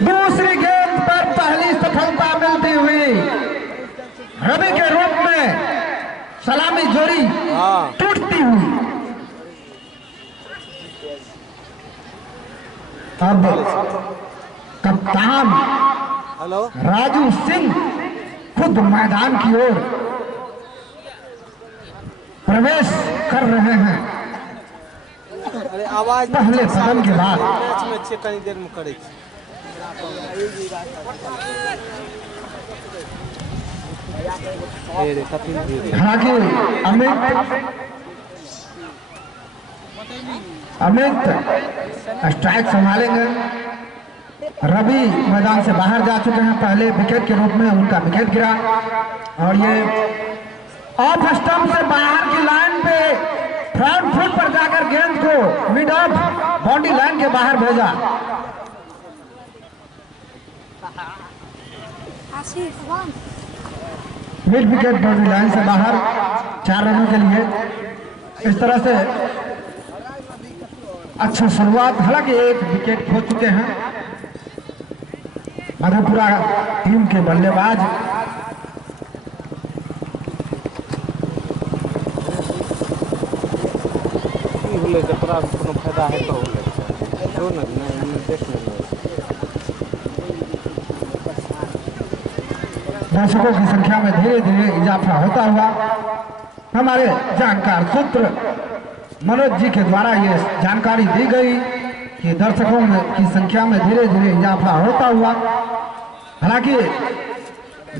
दूसरी गेंद पर पहली सफलता मिलती हुई रवि के रूप में सलामी जोड़ी टूटती हुई। अब कप्तान राजू सिंह खुद मैदान की ओर प्रवेश कर रहे हैं। पहले कदम के बाद देर में करे हालांकि अमित स्ट्राइक संभालेंगे। रवि मैदान से बाहर जा चुके हैं। पहले विकेट के रूप में उनका विकेट गिरा और ये ऑफ स्टंप से बाहर की लाइन पे फ्रंट फुट पर जाकर गेंद को मिड ऑफ बाउंड्री लाइन के बाहर भेजा। मिड विकेट बाउंड्री लाइन से बाहर 4 रनों के लिए। इस तरह से अच्छा शुरुआत। हालांकि एक विकेट खो चुके हैं मधेपुरा टीम के बल्लेबाज। फायदा है तो दर्शकों की संख्या में धीरे धीरे इजाफा होता हुआ हमारे जानकार सूत्र मनोज जी के द्वारा ये जानकारी दी गई कि दर्शकों की संख्या में धीरे धीरे इजाफा होता हुआ, हालांकि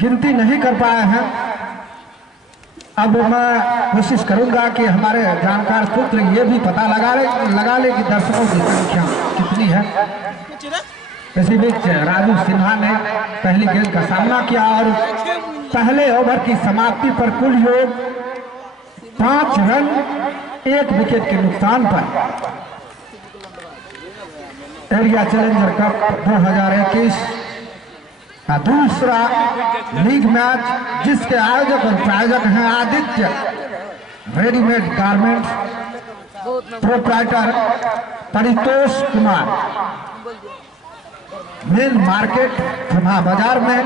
गिनती नहीं कर पाए हैं। अब मैं कोशिश करूंगा कि हमारे जानकार सूत्र ये भी पता लगा ले कि दर्शकों की संख्या कितनी है। इसी बीच राजू सिन्हा ने पहली गेंद का सामना किया और पहले ओवर की समाप्ति पर कुल योग 5 रन 1 विकेट के नुकसान पर एरिया चैलेंजर कप 2021 का दूसरा लीग मैच, जिसके आयोजक और प्रायोजक हैं Aditya readymade garments proprietor Paritosh Kumar, main market Prabha बाजार में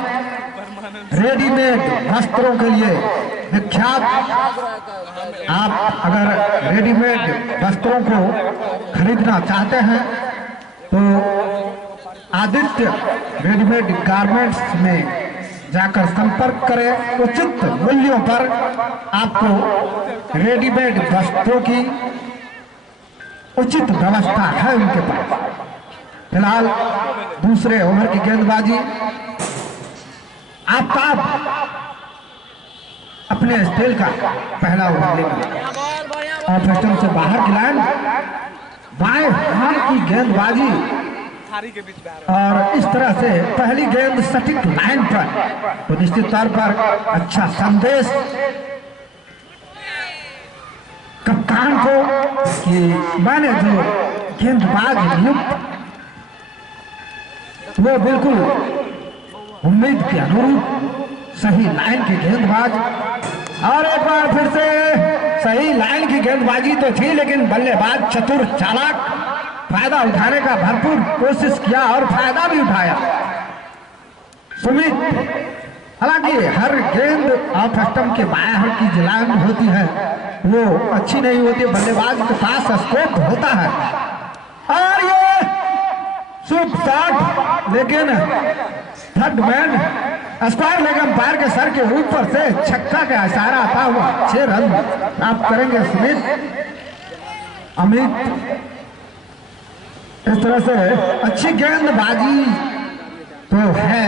रेडीमेड वस्त्रों के लिए विख्यात। आप अगर रेडीमेड वस्त्रों को खरीदना चाहते हैं तो आदित्य रेडीमेड गारमेंट्स में जाकर संपर्क करें। उचित मूल्यों पर आपको रेडीमेड वस्त्रों की उचित व्यवस्था है उनके पास। फिलहाल दूसरे ओवर की गेंदबाजी आफ्ताब अपने स्पेल का पहला ओवर लेगा और स्टंप से बाहर की लाइन बाएं हाथ की गेंदबाजी और इस तरह से पहली गेंद सटीक लाइन पर, तो निश्चित तौर पर अच्छा संदेश कप्तान को कि मैंने जो गेंदबाज नियुक्त वो बिल्कुल उम्मीद के अनुरूप सही लाइन की गेंदबाज। और एक बार फिर से सही लाइन की गेंदबाजी तो थी, लेकिन बल्लेबाज चतुर चालाक फायदा उठाने का भरपूर कोशिश किया और फायदा भी उठाया सुमित। हालांकि हर गेंद ऑफ स्टंप के बाएं हाथ की जो लाइन होती है वो अच्छी नहीं होती, बल्लेबाज के पास स्कोप होता है। और ये शुभ शॉट, लेकिन third man square leg umpire के सर के ऊपर से छक्का का इशारा आता हुआ 6 रन प्राप्त करेंगे सुमित। अमित इस तरह से अच्छी गेंदबाजी तो है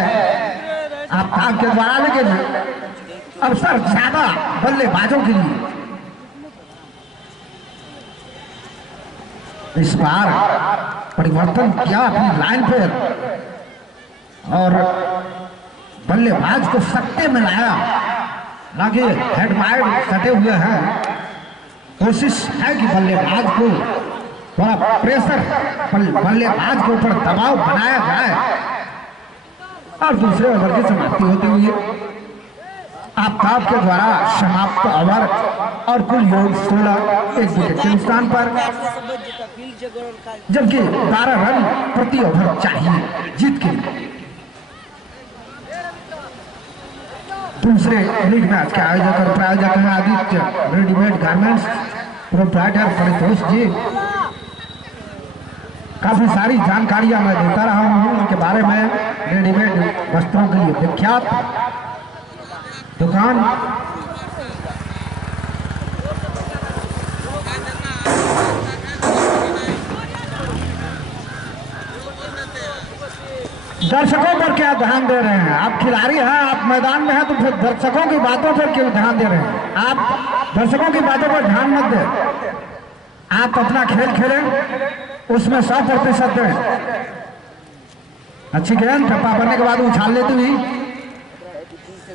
आफ्ताब के द्वारा, लेकिन अवसर ज्यादा बल्लेबाजों के लिए। इस बार परिवर्तन किया अपनी लाइन पर और बल्लेबाज को सट्टे में लाया। हालांकि हेडमाइड सटे हुए हैं, कोशिश है कि बल्लेबाज को थोड़ा प्रेशर बल्लेबाज के ऊपर दबाव बनाया जाए और दूसरे ओवर की समाप्ति होती हुई आफ्ताब के द्वारा समाप्त ओवर और कुल योग 16 एक विकेट के नुकसान पर, जबकि 12 रन प्रति ओवर चाहिए जीत के लिए। दूसरे लीग मैच के आयोजक और प्रायोजक हैं Aditya readymade garments, proprietor Paritosh ji. काफी सारी जानकारियां मैं देता रहा हूं उनके बारे में। रेडीमेड वस्त्रों के लिए विख्यात दुकान। दर्शकों पर क्या ध्यान दे रहे हैं? आप खिलाड़ी हैं, आप मैदान में हैं, तो फिर दर्शकों की बातों पर क्यों ध्यान दे रहे हैं? आप दर्शकों की बातों पर ध्यान मत दें, आप अपना खेल खेलें, उसमें 100% दें। अच्छी गेंद टप्पा बनने के बाद उछाल लेती हुई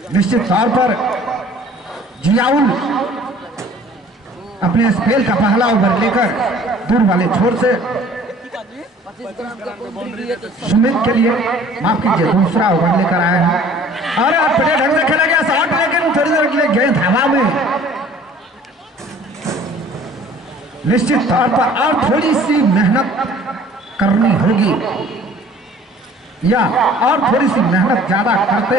निश्चित तौर पर जियाउल अपने स्पेल का पहला ओवर लेकर दूर वाले छोर से सुमित के लिए, माफ कीजिए, दूसरा ओवर लेकर आए हैं। और अब बड़े ढंग से खेला गया शॉट, लेकिन थोड़ी देर के लिए गेंद हवा में। निश्चित तौर पर और थोड़ी सी मेहनत करनी होगी, या और थोड़ी सी मेहनत ज्यादा करते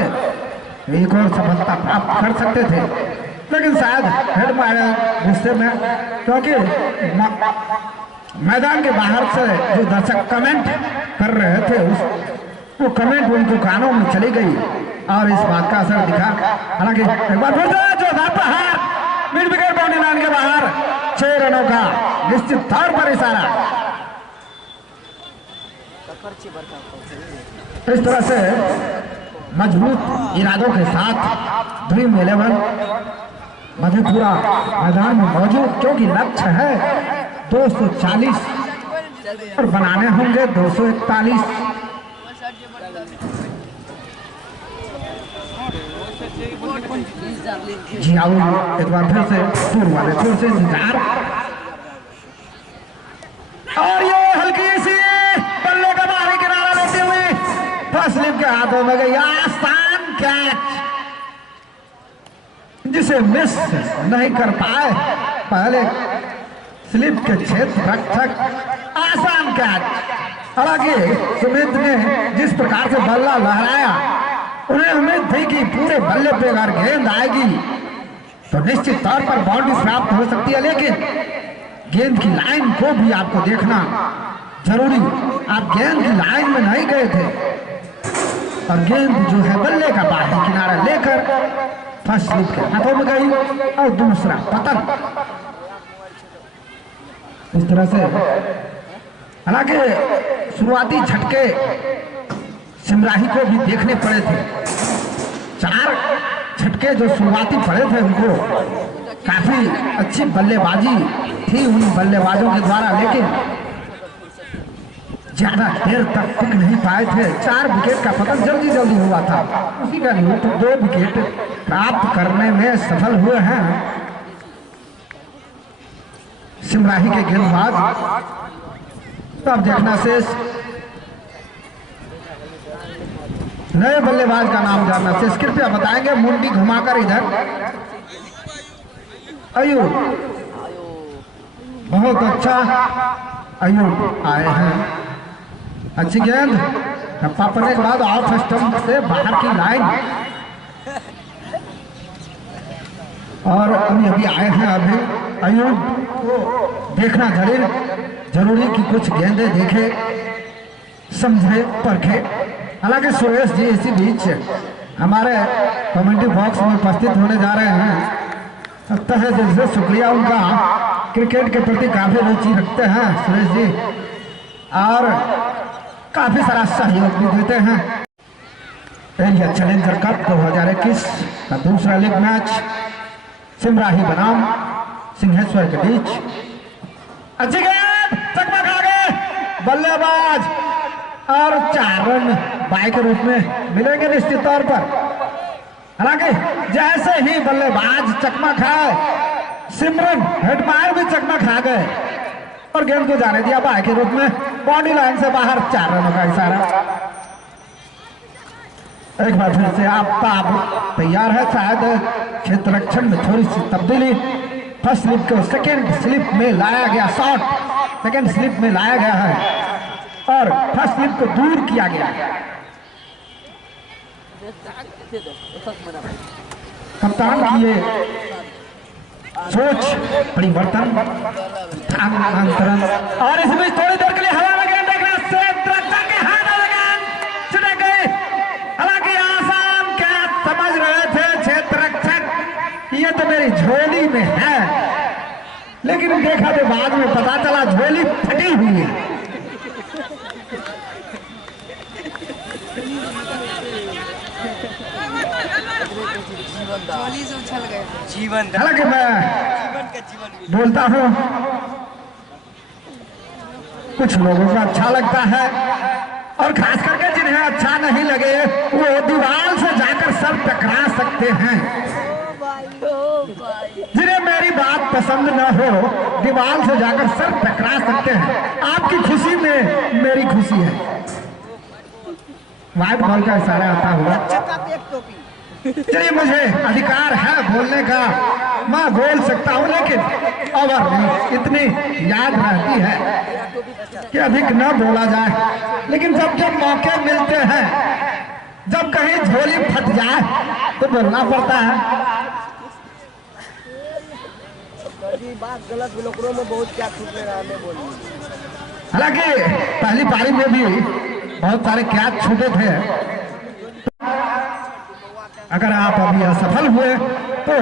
एक और सफलता प्राप्त कर सकते थे, लेकिन शायद हेड मारे गुस्से में, क्योंकि मैदान के बाहर से जो दर्शक कमेंट कर रहे थे वो कमेंट उनको कानों में चली गई और इस बात का असर दिखा। हालांकि एक बार फिर से जोरदार प्रहार, मिड विकेट बाउंड्री लाइन के बाहर 6 रनों का निश्चित तौर पर इशारा। इस तरह से मजबूत इरादों के साथ ड्रीम 11 मधेपुरा मैदान में मौजूद, क्योंकि लक्ष्य है 240 और बनाने होंगे 241। जी आओ एक बार फिर से दूर वाले छोर से इंतजार, और ये हल्की सी बल्ले का बाहरी किनारा लेते हुए फर्स्ट स्लिप के हाथों में गई। आसान कैच जिसे मिस नहीं कर पाए पहले स्लिप के क्षेत्र रक्षक, आसान कैच। हालांकि सुमित ने जिस प्रकार से बल्ला लहराया, उन्हें उम्मीद थी कि पूरे बल्ले पे अगर गेंद आएगी तो निश्चित तौर पर बाउंड्री प्राप्त हो सकती है, लेकिन गेंद की लाइन को भी आपको देखना जरूरी। आप गेंद की लाइन में नहीं गए थे और गेंद जो है बल्ले का बाहरी किनारा लेकर फर्स्ट स्लिप के हाथों में गई और दूसरा पतन। इस तरह से हालांकि शुरुआती झटके सिमराही को भी देखने पड़े थे। 4 झटके जो शुरुआती पड़े थे उनको काफी अच्छी बल्लेबाजी थी उन बल्लेबाजों के द्वारा, लेकिन ज्यादा देर तक टिक नहीं पाए थे। 4 विकेट का पतन जल्दी जल्दी हुआ था, उसी का नहीं तो 2 विकेट प्राप्त करने में सफल हुए हैं सिमराही के गेंदबाज। तब देखना शेष, नए बल्लेबाज का नाम जानना शेष। कृपया बताएंगे मुंडी घुमाकर इधर। अयूब, बहुत अच्छा अयूब आए हैं। अच्छी गेंद टप्पा पड़ने के बाद ऑफ स्टंप से बाहर की लाइन, और अभी आए हैं अभी अयूब को देखना जरूरी कि कुछ गेंदे देखे, समझे, परखे। हालांकि सुरेश जी इसी बीच हमारे कमेंट्री बॉक्स में उपस्थित होने जा रहे हैं। तहे दिल से शुक्रिया उनका, क्रिकेट के प्रति काफी रुचि रखते हैं सुरेश जी और काफी सारा सहयोग भी देते हैं। एरिया चैलेंजर कप 2021 का दूसरा लीग मैच सिमराही बनाम सिंहेश्वर के बीच। अच्छी गेंद, चकमक आगे, बल्लेबाज और 4 रन बाई के रूप में मिलेंगे निश्चित तौर पर। हालांकि जैसे ही बल्लेबाज चकमा खाए, सिमरन हेडमायर भी चकमा खा गए और गेंद को जाने दिया बाई के रूप में, बाउंड्री लाइन से बाहर 4 रनों का इशारा। एक बार फिर से आफ्ताब तैयार है। शायद क्षेत्र रक्षण में थोड़ी सी तब्दीली, फर्स्ट स्लिप को सेकेंड स्लिप में लाया गया, शॉट सेकेंड स्लिप में लाया गया है और फर्स्ट स्लिप को दूर किया गया है। कप्तान की ये सोच परिवर्तन अंतरण और इसमें थोड़ी देर के लिए हवा में गेंद देखना के हाथ छुटे गए। हालांकि आसान क्या समझ रहे थे क्षेत्र रक्षक ये तो मेरी झोली में है, लेकिन देखा तो बाद में पता चला झोली फटी हुई है। जीवन हालांकि मैं बोलता हूँ कुछ लोगों को अच्छा लगता है और खास करके जिन्हें अच्छा नहीं लगे वो दीवार से जाकर सर टकरा सकते हैं। जिन्हें मेरी बात पसंद न हो दीवार से जाकर सर टकरा सकते हैं। आपकी खुशी में मेरी खुशी है। व्हाइट बॉल का इशारा आता हुआ। चलिए मुझे अधिकार है बोलने का, मैं बोल सकता हूँ, लेकिन ओवर नहीं इतनी याद रहती है कि अधिक न बोला जाए। लेकिन जब जब मौके मिलते हैं, जब कहीं झोली फट जाए तो बोलना पड़ता है। बात गलत बिलोकरों में बहुत क्या छूट ले रहा है बोलिए। हालांकि पहली पारी में भी बहुत सारे कैच छूटे थे। अगर आप अभी असफल हुए तो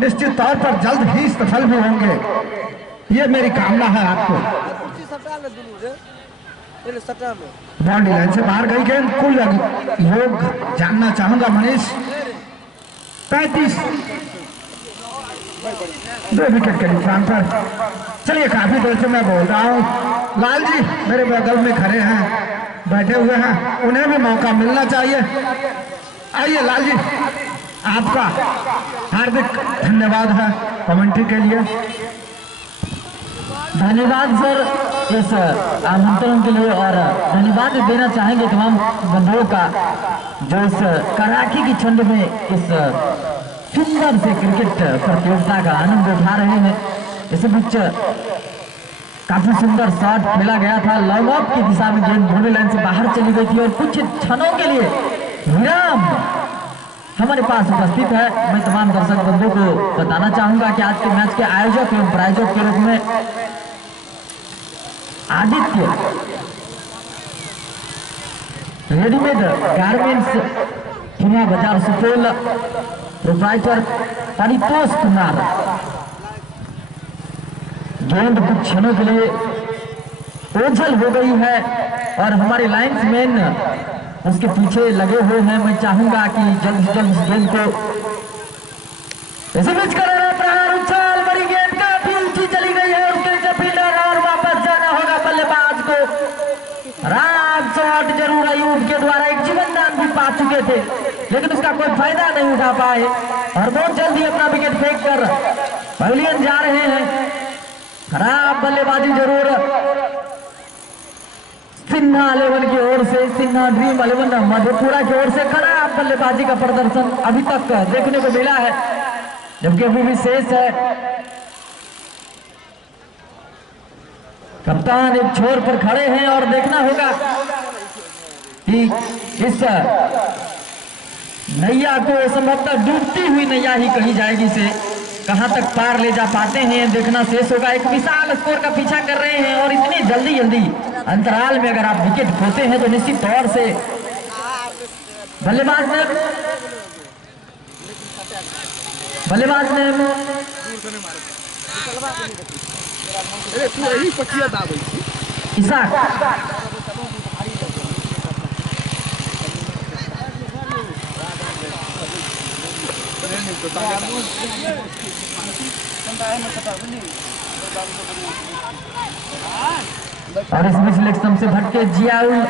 निश्चित तौर पर जल्द ही सफल भी होंगे, ये मेरी कामना है आपको। बाउंड्री लाइन से बाहर गई गेंद, कुल योग जानना चाहूंगा मनीष। 35 2 विकेट के नुकसान पर। चलिए काफी देर से मैं बोल रहा हूँ, लाल जी मेरे बगल में खड़े हैं, बैठे हुए हैं, उन्हें भी मौका मिलना चाहिए। आइए लाल जी, आपका हार्दिक धन्यवाद है कमेंट्री के लिए। धन्यवाद सर इस आमंत्रण के लिए और धन्यवाद देना चाहेंगे तमाम बंधुओं का जो इस कड़ाके की ठंड में इस सुंदर से क्रिकेट प्रतियोगिता का आनंद उठा रहे हैं। इस बीच काफी सुंदर शॉट खेला गया था, लॉन्ग ऑफ की दिशा में गेंद बाउंड्री लाइन से बाहर चली गई थी और कुछ क्षणों के लिए विराम हमारे पास उपस्थित है। मैं तमाम दर्शक बंधुओं को बताना चाहूंगा कि आज के मैच के आयोजक एवं प्रायोजक के रूप में आदित्य रेडीमेड गारमेंट्स पुनिया बाजार सुपौल प्रोप्राइटर परितोष कुमार गेंद कुछ क्षणों के लिए ओझल हो गई है और हमारे लाइन्समैन उसके पीछे लगे हुए हैं। मैं चाहूंगा कि जल्द से जल्द इस गेंद को इसे बीच कर प्रहार उछाल, बड़ी गेंद काफी ऊंची चली गई है, उसके फील्डर और वापस जाना होगा बल्लेबाज को। राज शॉट जरूर अयूब के द्वारा एक जीवनदान भी पा चुके थे, लेकिन उसका कोई फायदा नहीं उठा पाए और बहुत जल्दी अपना विकेट फेंक कर पवेलियन जा रहे हैं। खराब बल्लेबाजी जरूर सिन्हा 11 की ओर से, सिन्हा ड्रीम 11 मधेपुरा की ओर से खराब बल्लेबाजी का प्रदर्शन अभी तक देखने को मिला है, जबकि अभी भी शेष है। कप्तान एक छोर पर खड़े हैं और देखना होगा कि इस नैया को संभवतः डूबती हुई नैया ही कही जाएगी से कहां तक पार ले जा पाते हैं, देखना शेष होगा। एक विशाल स्कोर का पीछा कर रहे हैं और इतनी जल्दी अंतराल में अगर आप विकेट खोते हैं तो निश्चित तौर से बल्लेबाज ने इसाक और इसमें सिलेक्शन से भटके जियाउल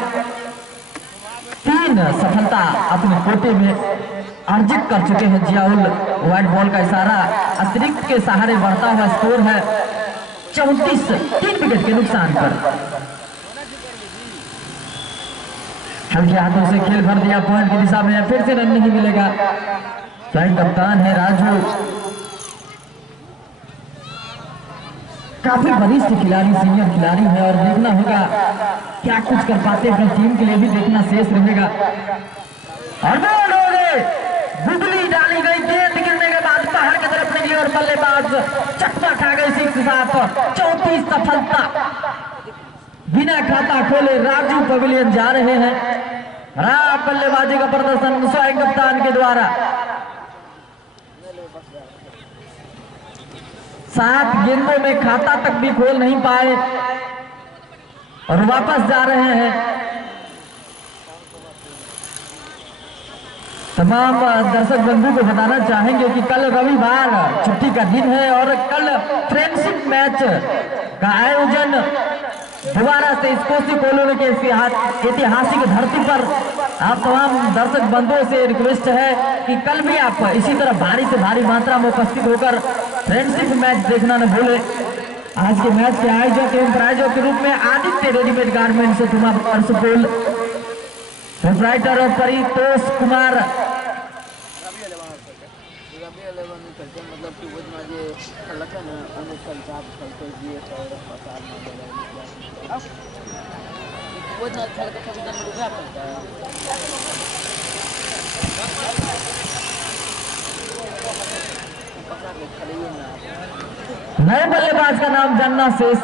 3 सफलता अपने कोटे में अर्जित कर चुके हैं। जियाउल व्हाइट बॉल का इशारा अतिरिक्त के सहारे बढ़ता हुआ स्कोर है 34, 3 विकेट के नुकसान पर। हल्के हाथों से खेल भर दिया पॉइंट की दिशा में, फिर से रन नहीं मिलेगा। स्वयं कप्तान है राजू, काफी वरिष्ठ खिलाड़ी, सीनियर खिलाड़ी है और देखना होगा क्या कुछ कर पाते अपनी टीम के लिए भी देखना शेष रहेगा। और बॉल हो गए, गुगली डाली गई, गेंद गिरने के बाद बाहर की तरफ निकली और बल्लेबाज चक्का खा गई सिक्स के साथ। 34 सफलता बिना खाता खोले राजू पवेलियन जा रहे हैं। खराब बल्लेबाजी का प्रदर्शन स्वयं कप्तान के द्वारा। 7 गेंदों में खाता तक भी खोल नहीं पाए और वापस जा रहे हैं। तमाम दर्शक बंधु को बताना चाहेंगे कि कल रविवार छुट्टी का दिन है और कल फ्रेंडशिप मैच का आयोजन दोबारा से कोसी कॉलोनी के ऐतिहासिक धरती पर आप तमाम दर्शक बंधुओं से रिक्वेस्ट है कि कल भी आप इसी तरह भारी से भारी मात्रा में उपस्थित होकर फ्रेंडशिप मैच देखना न भूले। आज के मैच के आयोजक एवं प्रायोजक के रूप में आदित्य रेडीमेड गारमेंट से तुम्हारा सुपौल, प्रोप्राइटर और परितोष कुमार, नए बल्लेबाज का नाम जानना शेष।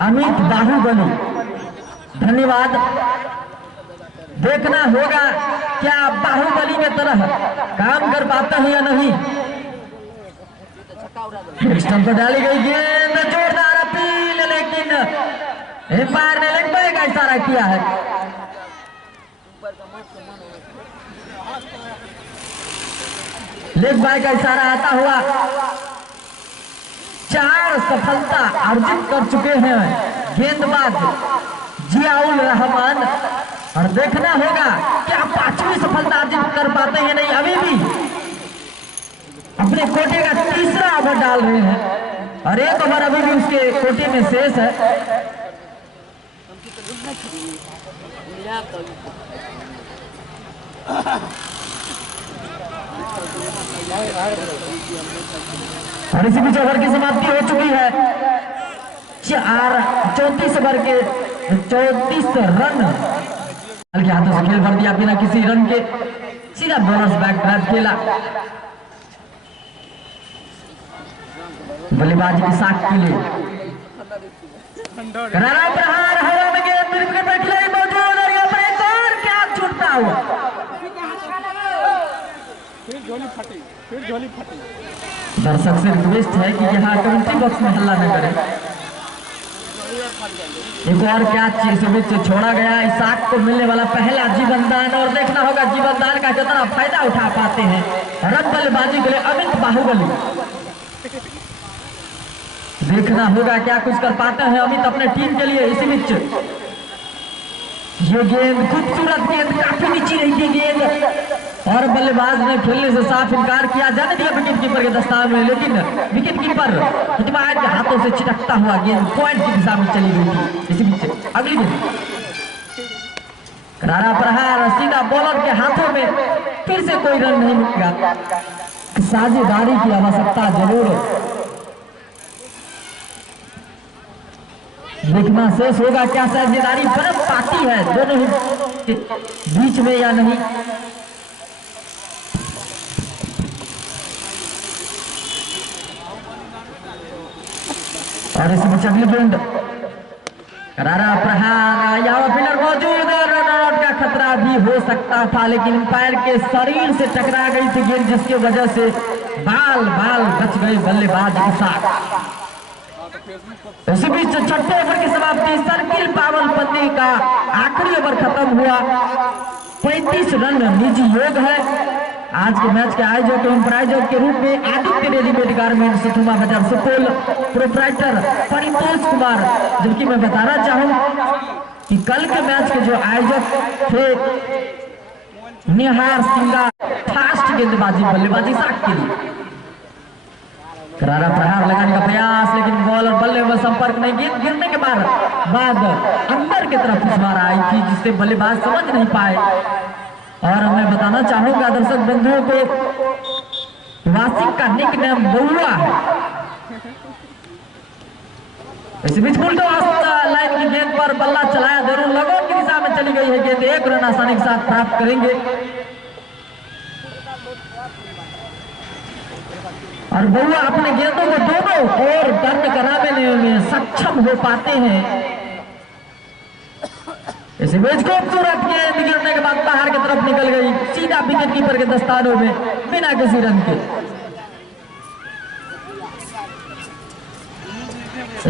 अमित बाहुबली, धन्यवाद। देखना होगा क्या बाहुबली के तरह काम कर पाते हैं या नहीं। स्टंप पर डाली गई गेंद, जोरदार अपील, लेकिन एम्पायर ने लेग बाय का इशारा किया है। लेग बाय का इशारा आता हुआ 4 सफलता अर्जित कर चुके हैं गेंदबाज जियाउल रहमान और देखना होगा क्या 5वीं सफलता अर्जित कर पाते हैं नहीं। अभी भी अपने कोटे का तीसरा ओवर डाल रहे हैं और एक ओवर अभी भी उसके कोटे में शेष है। और इसी बीच ओवर की समाप्ति हो चुकी है। 34 ओवर के 34 रन हल्के हाथों से खेल भर दिया बिना किसी रन के, सीधा बोनस बैक ड्राइव खेला। बल्लेबाजी की साख के लिए करारा प्रहार, हवा में गेंद विकेट पर खिलाई मौजूद और यहाँ पर एक और क्या छूटता हुआ। दर्शक से रिक्वेस्ट है कि यहाँ कमेंट्री बॉक्स में हल्ला न करें। एक और कैच इस बीच छोड़ा गया, इसाक को मिलने वाला पहला जीवनदान और देखना होगा जीवनदान का कितना फायदा उठा पाते हैं। रन बल्लेबाजी के लिए अमित बाहुबली, देखना होगा क्या कुछ कर पाते हैं अमित अपने टीम के लिए। इसी बीच ये गेंद खूबसूरत गेंद, काफी नीची रही थी गेंद और बल्लेबाज ने खेलने से साफ इनकार किया, जाने दिया विकेट कीपर के दस्तावेज में, लेकिन विकेट कीपर हिटमायर के हाथों से छिटकता हुआ गेंद पॉइंट की दिशा में चली गई थी। इसी बीच अगली गेंद करारा प्रहार, सीधा बॉलर के हाथों में, फिर से कोई रन नहीं मिलेगा। साझेदारी की आवश्यकता जरूर देखना शेष होगा क्या साझेदारी बन पाती है दोनों ही बीच में या नहीं। और इस बीच अगली गेंद करारा प्रहार, यहाँ फील्डर मौजूद है, रन आउट का खतरा भी हो सकता था लेकिन अंपायर के शरीर से टकरा गई थी गेंद, जिसकी वजह से बाल बच गए बल्लेबाज के साथ। इसी बीच छठे ओवर की समाप्ति, सर्किल पावन पन्ने का आखिरी ओवर खत्म हुआ। 35 रन निजी योग है। आज के मैच के आयोजक एवं प्रायोजक के रूप में आदित्य रेडीमेड गारमेंट सुथुमा बाजार सुपौल, प्रोप्राइटर परितोष कुमार। जबकि मैं बताना चाहूँ कि कल के मैच के जो आयोजक थे निहार सिंगा, फास्ट गेंदबाजी बल्लेबाजी साख के लिए। करारा प्रहार लगाने का प्रयास, लेकिन बॉलर बल्ले संपर्क नहीं। गेंद गिरने के बाद अंदर की तरफ इस बार आई थी, जिससे बल्लेबाज समझ नहीं पाए। और मैं बताना चाहूंगा दर्शक बंधुओं को, वासिक का निक नेम बउआ है। इस बीच उल्टो लाइन की गेंद पर बल्ला चलाया, जरूर लगोन की दिशा में चली गई है गेंद। 1 रन आसानी के साथ प्राप्त करेंगे और बउआ अपने गेंदों को दोनों ओर दंड कराने में सक्षम हो पाते हैं। इस बीच खूबसूरत गेंद गिरने के बाद बाहर की तरफ निकल गई, सीधा विकेट कीपर के दस्तानों में बिना किसी रन के।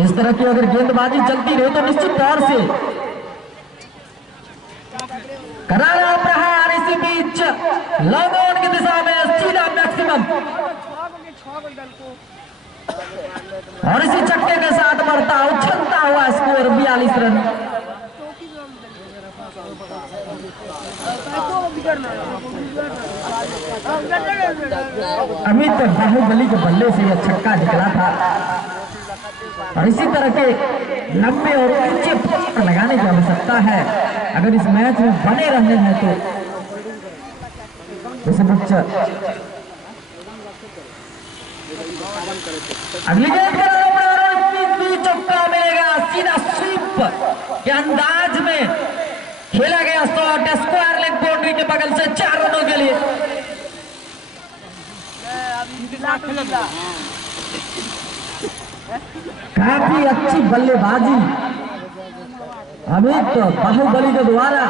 इस तरह की अगर गेंदबाजी चलती रहे तो निश्चित तौर से करारा प्रहार। इसी बीच लॉन्ग ऑन की दिशा में सीधा मैक्सिमम और इसी छक्के के साथ बढ़ता उछलता हुआ स्कोर 42 रन। अमित बाहुबली के बल्ले से यह छक्का निकला था और इसी तरह के लंबे और ऊंचे पत्थर लगाने की आवश्यकता है अगर इस मैच में बने रहने हैं तो। अगली गेंद चौका मिलेगा, सीधा स्वीप के अंदाज में खेला गया शॉट स्क्वायर लेग बाउंड्री के बगल से 4 रनों के लिए। काफी अच्छी बल्लेबाजी अमित बाहुबली के द्वारा,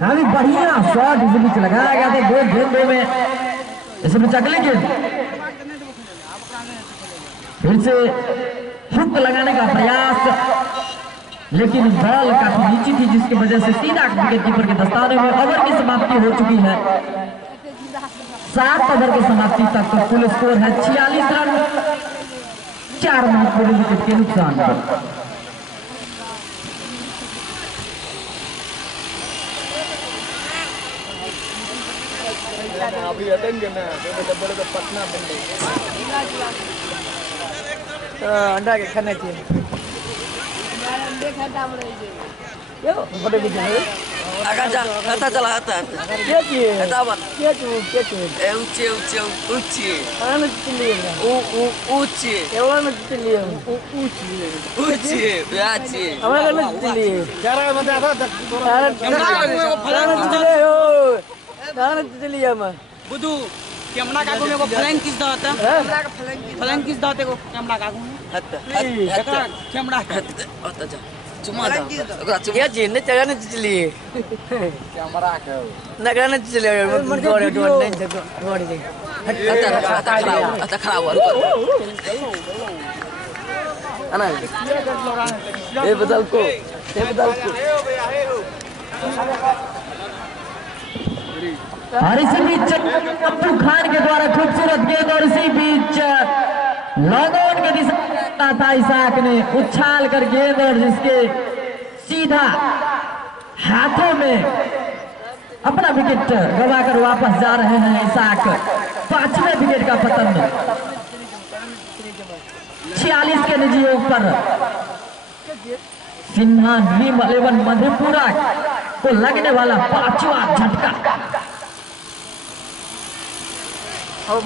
काफी बढ़िया शॉट इस बीच लगाया गया था 2 गेंदों में। इस बीच अगली गेंद फिर से हुक लगाने का प्रयास, लेकिन बॉल काफी नीची थी जिसकी वजह से सीधा विकेट कीपर के दस्ताने में ओवर की समाप्ति हो चुकी है। 7 ओवर की समाप्ति तक तो कुल स्कोर है 46 रन, 4 महत्वपूर्ण विकेट के नुकसान पर। अभी अटेंड करना है तो बड़े को पटना बंदे अंडा के खाना चाहिए। बड़े भी आगा जा कथा चला आता क्या किए कथा बन क्या किए ए ऊंचे ऊंचे ऊंचे आना चाहिए ऊंचे एवढा ना चाहिए ऊंची ऊंचे याचे हमारा ना चाहिए जरा मत आना चाहिए हम बुधु कैमरा कागो में को फ्लैंक किस दाता फ्लैंक किस दाते को कैमरा कागो में हत कैमरा आता जा cuma dah agak cuma क्या जी ने चला ना चाहिए कैमरा का नगरा ना चाहिए गोरे गोरे नहीं गोरे दे आता खराब अना ये बदल को और इसी बीच अब्दू खान के द्वारा खूबसूरत गेंद और इसी बीच लॉन्ग ऑन के दिशा था इसाक ने उछाल कर गेंद और जिसके सीधा हाथों में अपना विकेट गवाकर वापस जा रहे हैं इसाक। 5वें विकेट का पतन 46 के निजी ऊपर सिन्हा ड्रीम 11 मधेपुरा को लगने वाला 5वां झटका। और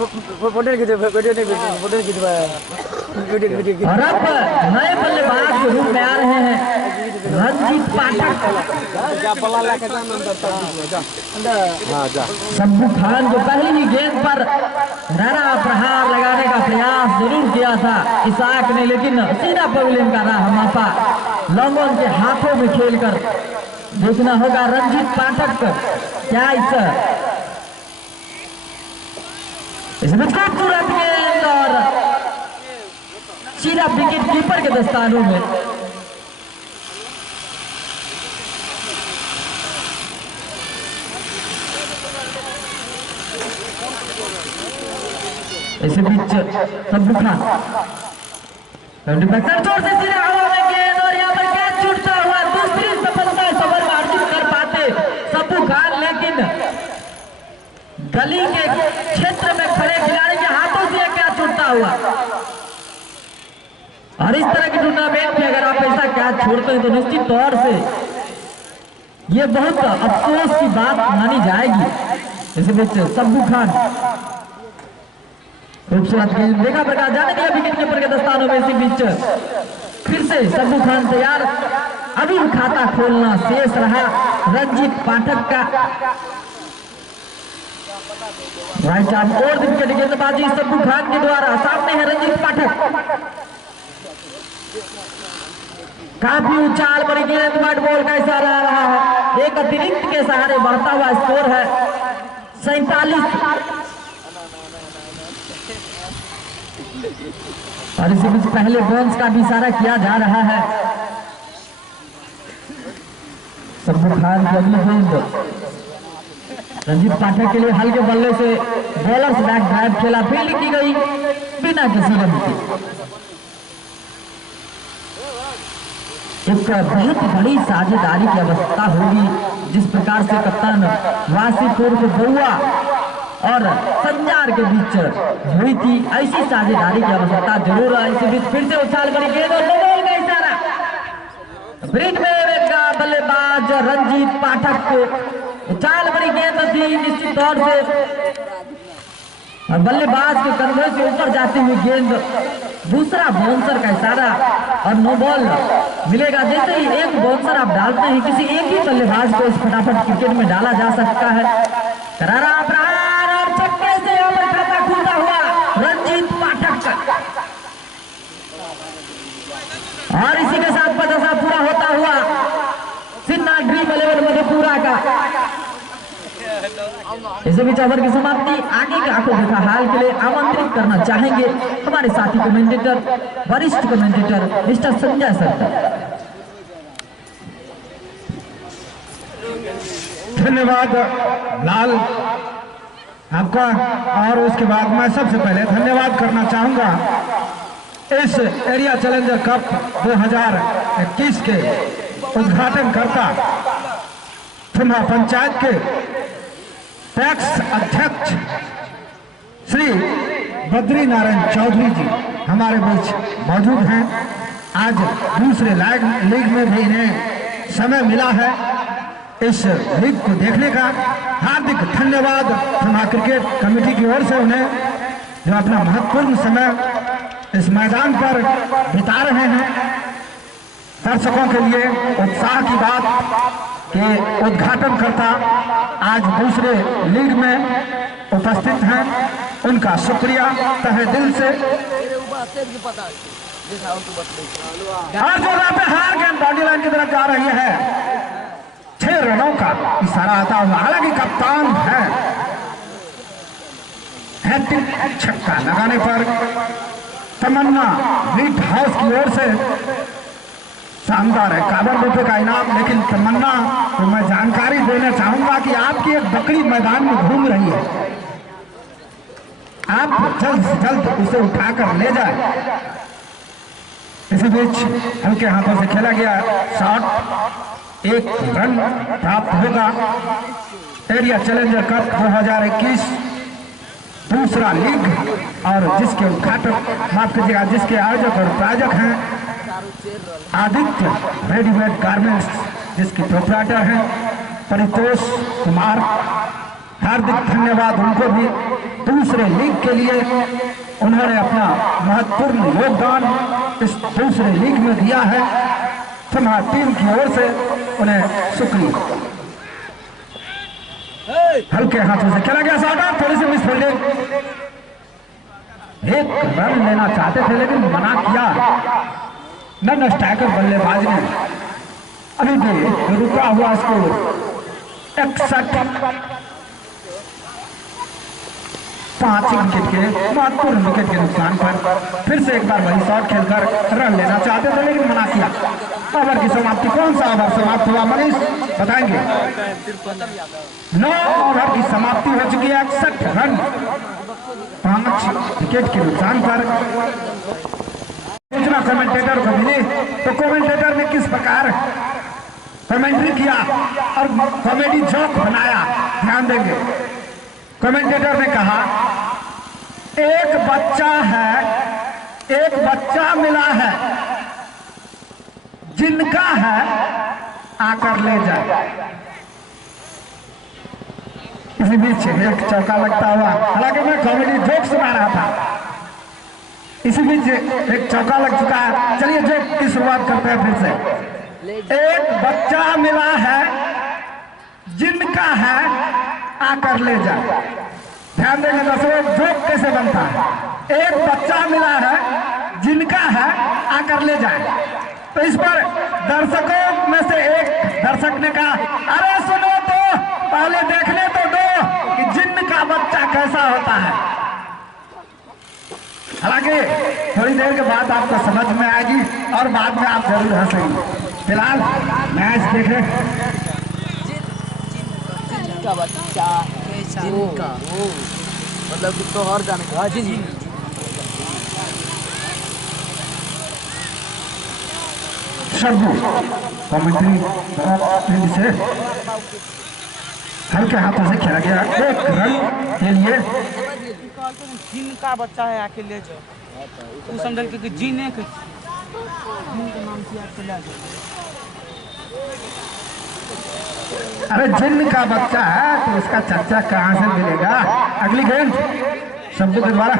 अब नए बल्लेबाज के रूप में आ रहे हैं रंजीत पाठक। शंभू खान जो पहली ही गेंद पर राणा प्रहार लगाने का प्रयास जरूर किया था इसाक ने, लेकिन सीधा पवेलियन का राह मापा लॉन्ग ऑन के हाथों में खेलकर। देखना होगा रंजीत पाठक क्या इसमें खूबसूरत गेंद और सीधा विकेट कीपर के दस्तानों में। इसी बीच शंभू खान जोर से सीधे हवा में गेंद और यहाँ पर कैच छूटता हुआ दूसरी सफलता सफल अर्जित कर पाते शंभू खान, लेकिन गली के क्षेत्र में खड़े खिलाड़ी के हाथों से क्या छूटता हुआ। और इस तरह के टूर्नामेंट में अगर आप ऐसा कैच छोड़ते हैं तो निश्चित तौर से ये बहुत अफसोस की बात मानी जाएगी। इस बीच सब्बू खान खूबसूरत गेंद देखा प्रकाश जाने दिया विकेट कीपर के दस्तानों में। इसी बीच फिर से सब्बू खान तैयार, अभी खाता खोलना शेष रहा रंजीत पाठक का। राइट आर्म और विकेट गेंदबाजी सब्बू खान के द्वारा। सामने है रंजीत पाठक, काफी उछाल बड़ी गेंद, बैट बॉल का इशारा आ रहा है। एक अतिरिक्त के सहारे बढ़ता हुआ स्कोर है 47। और इसी बीच पहले बॉन्स का भी इशारा किया जा रहा है। सब्बू खान की अगली गेंद रंजीत पाठक के लिए हल्के बल्ले से बॉलर्स बैक ड्राइव खेला, फील्डिंग की गई बिना किसी रन के। एक बहुत बड़ी साझेदारी की अवस्था होगी जिस प्रकार से कप्तान वासीपुर को बउआ और संजार के बीच हुई थी, ऐसी साझेदारी की आवश्यकता जरूर है। इसी बीच फिर से उछाल बड़ी गेंद और बॉल का इशारा, ब्रिज में का बल्लेबाज रंजीत पाठक को उछाल बड़ी गेंद थी निश्चित तौर से, और बल्लेबाज के कंधे से ऊपर जाती हुई गेंद, दूसरा बाउंसर का इशारा और नो बॉल मिलेगा। जैसे ही एक बाउंसर आप डालते हैं किसी एक ही बल्लेबाज को इस फटाफट क्रिकेट में डाला जा सकता है। करारा प्रहार और छक्के से यहाँ पर खाता खुलता हुआ रंजीत पाठक का, और इसी के साथ पचासा पूरा होता हुआ सिन्हा ड्रीम 11 मधेपुरा का। इसी बीच ओवर की समाप्ति। आगे के आंखों देखा हाल के लिए आमंत्रित करना चाहेंगे हमारे साथी कमेंटेटर, वरिष्ठ कमेंटेटर मिस्टर संजय सर। धन्यवाद लाल आपका। और उसके बाद मैं सबसे पहले धन्यवाद करना चाहूंगा इस एरिया चैलेंजर कप 2021 के उद्घाटनकर्ता थुम्हा पंचायत के पैक्स अध्यक्ष श्री बद्री नारायण चौधरी जी हमारे बीच मौजूद हैं। आज दूसरे लीग में भी इन्हें समय मिला है इस लीग को देखने का। हार्दिक धन्यवाद थुम्हा क्रिकेट कमेटी की ओर से उन्हें, जो अपना महत्वपूर्ण समय इस मैदान पर बिता रहे हैं। दर्शकों के लिए उत्साह की बात कि उद्घाटनकर्ता आज दूसरे लीग में उपस्थित हैं, उनका शुक्रिया तहे दिल से। और जो पे हार गेंद बॉडी लाइन की तरफ जा रही है, 6 रनों का इशारा आता हुआ, हालांकि कप्तान है। हैट्रिक छक्का लगाने पर तमन्ना मीट हाउस की ओर से शानदार है 51 रुपए का इनाम। लेकिन तमन्ना तो मैं जानकारी देना चाहूंगा कि आपकी एक बकरी मैदान में घूम रही है, आप जल्द से जल्द उसे उठाकर ले जाए। इसी बीच हल्के हाथों से खेला गया शॉट, 1 रन प्राप्त होगा। एरिया चैलेंजर कप 2021 दूसरा लीग, और जिसके उद्घाटक माफ कीजिएगा जिसके आयोजक और प्रायोजक हैं आदित्य रेडीमेड गारमेंट्स, जिसके प्रोप्राइटर हैं परितोष कुमार। हार्दिक धन्यवाद उनको भी। दूसरे लीग के लिए उन्होंने अपना महत्वपूर्ण योगदान इस दूसरे लीग में दिया है। थुम्हा टीम की ओर से उन्हें शुक्रिया। हल्के हाथों से खेला गया शॉट, थोड़ी सी मिस फील्डिंग। 1 रन लेना चाहते थे लेकिन मना किया नन स्ट्राइकर बल्लेबाज ने। अभी भी रुका हुआ स्कोर 61। 5 विकेट के महत्वपूर्ण विकेट के नुकसान पर फिर से एक बार वही शॉट खेलकर रन लेना चाहते थे लेकिन मना किया। ओवर की समाप्ति, कौन सा ओवर समाप्त हुआ मनीष बताएंगे? 9 ओवर की समाप्ति हो चुकी है। 61 रन 5 विकेट के नुकसान पर। सूचना कमेंटेटर को मिली तो कमेंटेटर ने किस प्रकार कमेंट्री किया और कॉमेडी जोक बनाया, ध्यान देंगे। कमेंटेटर ने कहा, एक बच्चा है एक बच्चा मिला है जिनका है आकर ले जाए। इसी बीच एक चौका लगता हुआ, हालांकि मैं कॉमेडी जोक सुना रहा था, इसी बीच एक चौका लग चुका है। चलिए जोक की शुरुआत करते हैं फिर से। एक बच्चा मिला है जिनका है आकर ले जाए। ध्यान देंगे दर्शकों, जोक कैसे बनता है। एक बच्चा मिला है जिनका है आकर ले जाए। तो इस पर दर्शकों में से एक दर्शक ने कहा, अरे सुनो तो, पहले देखने तो दो कि जिन्न का बच्चा कैसा होता है। हालांकि थोड़ी देर के बाद आपको समझ में आएगी और बाद में आप जरूर हंसेंगे। फिलहाल मैच देखें। जिनका बच्चा जिनका मतलब कुछ तो और जाने का जी। शब्दों कमेंट्री से हल्के हाथों से खेला गया एक रन के लिए। जिनका बच्चा है आके ले जाओ, तू समझ के जीने के जिन के नाम से आके ले जाओ। अरे जिन का बच्चा है तो उसका चर्चा कहाँ से मिलेगा। अगली गेंद शब्दों के द्वारा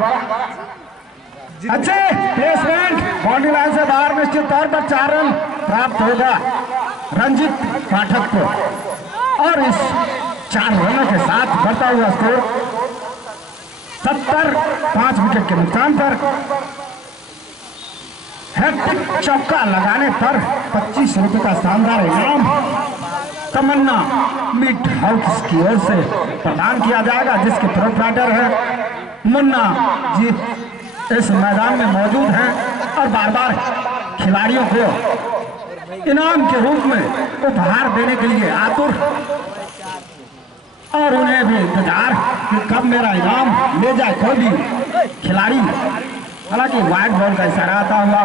अच्छे प्लेसमेंट, बाउंड्री लाइन से बाहर निश्चित तौर पर 4 रन प्राप्त होगा रंजित पाठक को। और इस 4 रनों के साथ बढ़ता हुआ स्कोर 70, 5 विकेट के नुकसान पर। हैट्रिक चौका लगाने पर 25 रुपए का शानदार इनाम तमन्ना मीट हाउस की ओर से प्रदान किया जाएगा, जिसके प्रोप्राइटर है मुन्ना जी इस मैदान में मौजूद हैं और बार बार खिलाड़ियों को इनाम के रूप में उपहार देने के लिए आतुर, और उन्हें भी इंतजार कि कब मेरा इनाम ले जाए कोई भी खिलाड़ी। हालांकि वाइड बॉल का इशारा आता हुआ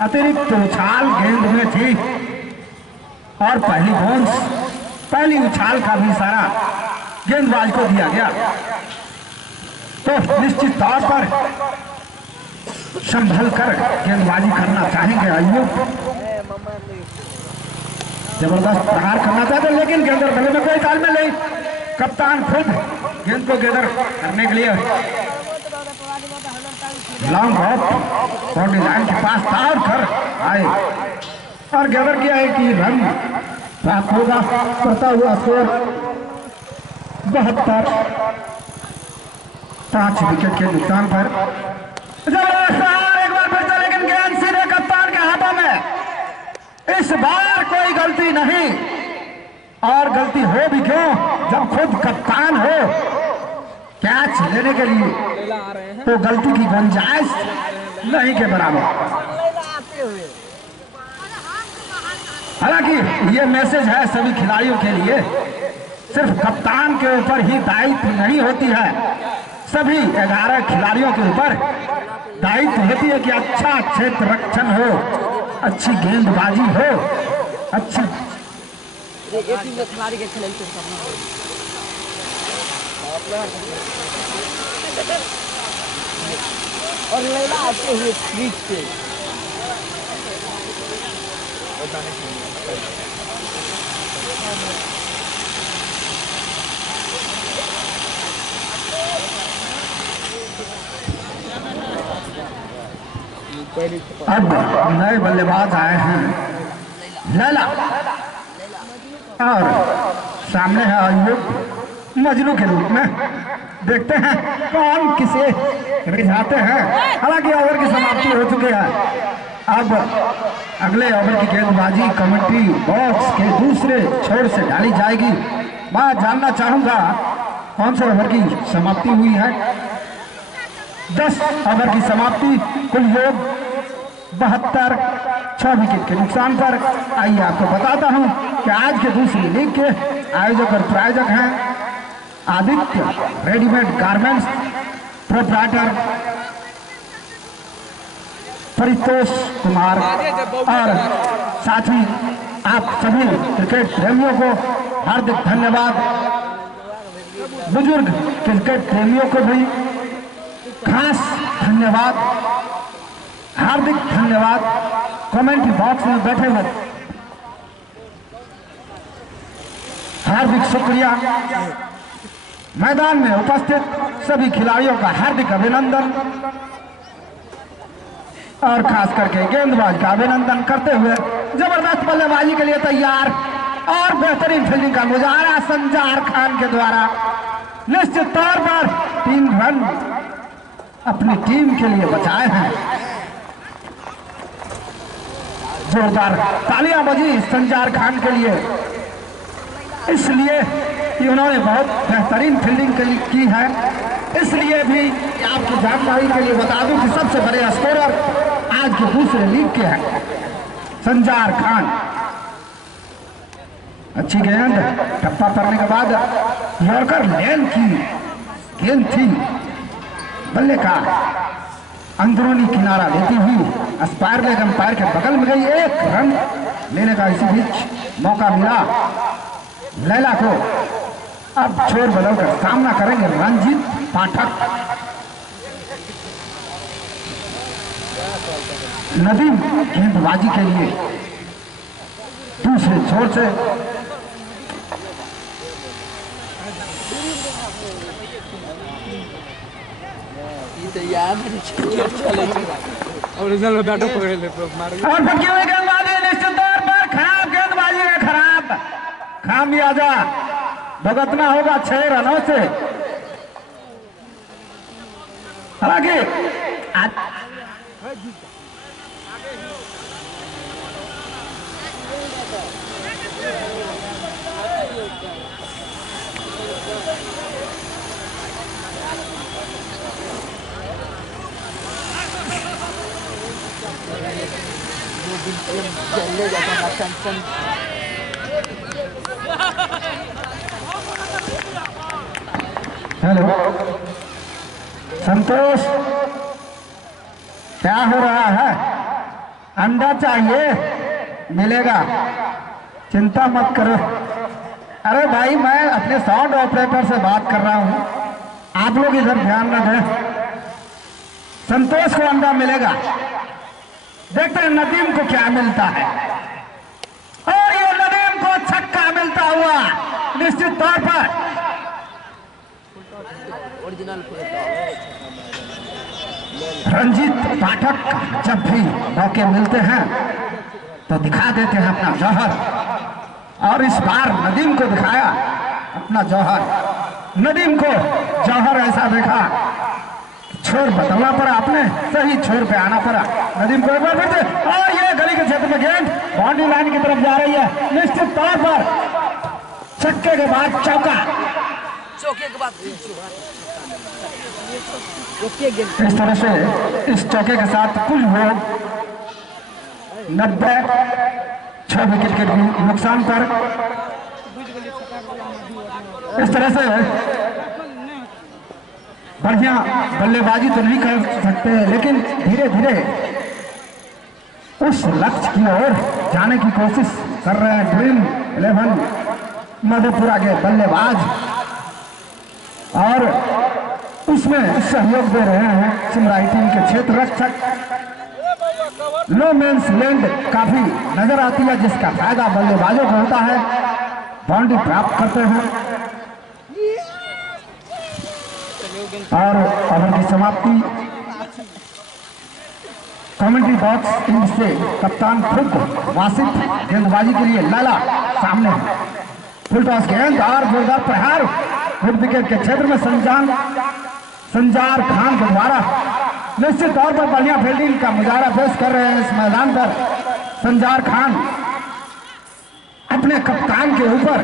अतिरिक्त उछाल गेंद में थी और पहली उछाल का भी इशारा गेंदबाज को दिया गया। तो निश्चित तौर पर संभल कर गेंदबाजी करना चाहेंगे अयूब, जबरदस्त प्रहार करना चाहते, लेकिन गेंदर बल्ले में कोई तालमेल नहीं। कप्तान खुद गेंद को गेंदर करने के लिए लॉन्ग ऑफ बाउंड्री लाइन के पास तार कर आए और गेंदर किया है कि रन प्राप्त होगा। करता हुआ स्कोर 72, 5 विकेट के नुकसान पर। एक बार फिर से, लेकिन गेंद सीधे कप्तान के हाथों में। इस बार कोई गलती नहीं, और गलती हो भी क्यों जब खुद कप्तान हो कैच लेने के लिए, तो गलती की गुंजाइश नहीं के बराबर। हालांकि ये मैसेज है सभी खिलाड़ियों के लिए, सिर्फ कप्तान के ऊपर ही दायित्व नहीं होती है, सभी 11 खिलाड़ियों के ऊपर दायित्व होती है कि अच्छा क्षेत्र रक्षण हो, अच्छी गेंदबाजी हो, अच्छी खिलाड़ी के खिलाड़ी और लैला आते हुए क्रीज पे अब नए बल्लेबाज आए हैं लैला, और सामने है अयूब मजनू के रूप में। देखते हैं कौन किसे रिझाते हैं। हालांकि ओवर की समाप्ति हो चुकी है। अब अगले ओवर की गेंदबाजी कमेंट्री बॉक्स के दूसरे छोर से डाली जाएगी। मैं जानना चाहूंगा कौन से ओवर की समाप्ति हुई है। 10 ओवर की समाप्ति, कुल योग 72, 6 विकेट के नुकसान पर। आइए आपको बताता हूं कि आज के दूसरी लीग के आयोजक और प्रायोजक हैं Aditya readymade garments, proprietor Paritosh Kumar, और साथ ही आप सभी क्रिकेट प्रेमियों को हार्दिक धन्यवाद। बुजुर्ग क्रिकेट प्रेमियों को भी खास धन्यवाद। हार्दिक धन्यवाद। कमेंट्री बॉक्स में बैठे हुए हार्दिक शुक्रिया। मैदान में उपस्थित सभी खिलाड़ियों का हार्दिक अभिनंदन और खास करके गेंदबाज का अभिनंदन करते हुए जबरदस्त बल्लेबाजी के लिए तैयार और बेहतरीन फील्डिंग का मुजाहरा संजार खान के द्वारा निश्चित तौर पर 3 रन अपनी टीम के लिए बचाए हैं। जोरदार तालियां बजी संजार खान के लिए, इसलिए कि उन्होंने बहुत बेहतरीन फील्डिंग की है। इसलिए भी आपकी जानकारी के लिए बता दूं कि सबसे बड़े स्कोरर आज के दूसरे लीग के हैं संजार खान। अच्छी गेंद, टप्पा पड़ने के बाद यॉर्कर लेन की गेंद थी, बल्ले का अंदरूनी किनारा लेती हुई स्पायर लेग अंपायर के बगल में गई। 1 रन लेने का इसी बीच मौका मिला लैला को। अब छोर बदलकर सामना करेंगे रंजीत पाठक। नदीम गेंदबाजी के लिए दूसरे छोर से ओरिजिनल बैटो पकड़ ले मार और फटकी हुई गेंदबाजी निश्चित तौर पर खराब गेंदबाजी है, खराब खामियाजा भुगतना होगा 6 रनों से। हालांकि हेलो संतोष, क्या हो रहा है? अंडा चाहिए, मिलेगा, चिंता मत करो। अरे भाई मैं अपने साउंड ऑपरेटर से बात कर रहा हूं, आप लोग इधर ध्यान न दें। संतोष को अंडा मिलेगा, देखते हैं नदीम को क्या मिलता है। और ये नदीम को छक्का मिलता हुआ निश्चित तौर पर रंजीत पाठक जब भी मौके मिलते हैं तो दिखा देते हैं अपना जौहर, और इस बार नदीम को दिखाया अपना जौहर। नदीम को जौहर ऐसा देखा, छोर बदलना पड़ा, आपने सही छोर पे आना पड़ा नदीम को एक बार फिर से। और ये गली के क्षेत्र में गेंद बाउंड्री लाइन की तरफ जा रही है, निश्चित तौर पर छक्के के बाद चौका। चौके के बाद इस तरह से इस चौके के साथ कुल हो 90, 6 विकेट के नुकसान पर। इस तरह से बढ़िया बल्लेबाजी तो नहीं कर सकते, लेकिन धीरे धीरे उस लक्ष्य की ओर जाने की कोशिश कर रहे हैं ड्रीम 11 मधेपुरा के बल्लेबाज, और उसमें सहयोग दे रहे हैं सिमराई टीम के क्षेत्र रक्षक। नो मेंस लैंड काफी नजर आती है, जिसका फायदा बल्लेबाजों को होता है, बाउंड्री प्राप्त करते हैं। और ओवर की समाप्ति कमेंट्री बॉक्स टीम से कप्तान खुद वासिफ गेंदबाजी के लिए लाला सामने फुल टॉस गेंद और जोरदार प्रहार मिड विकेट के क्षेत्र में संजार खान के द्वारा निश्चित तौर पर बढ़िया फील्डिंग का मुजाहरा पेश कर रहे हैं इस मैदान पर। संजार खान अपने कप्तान के ऊपर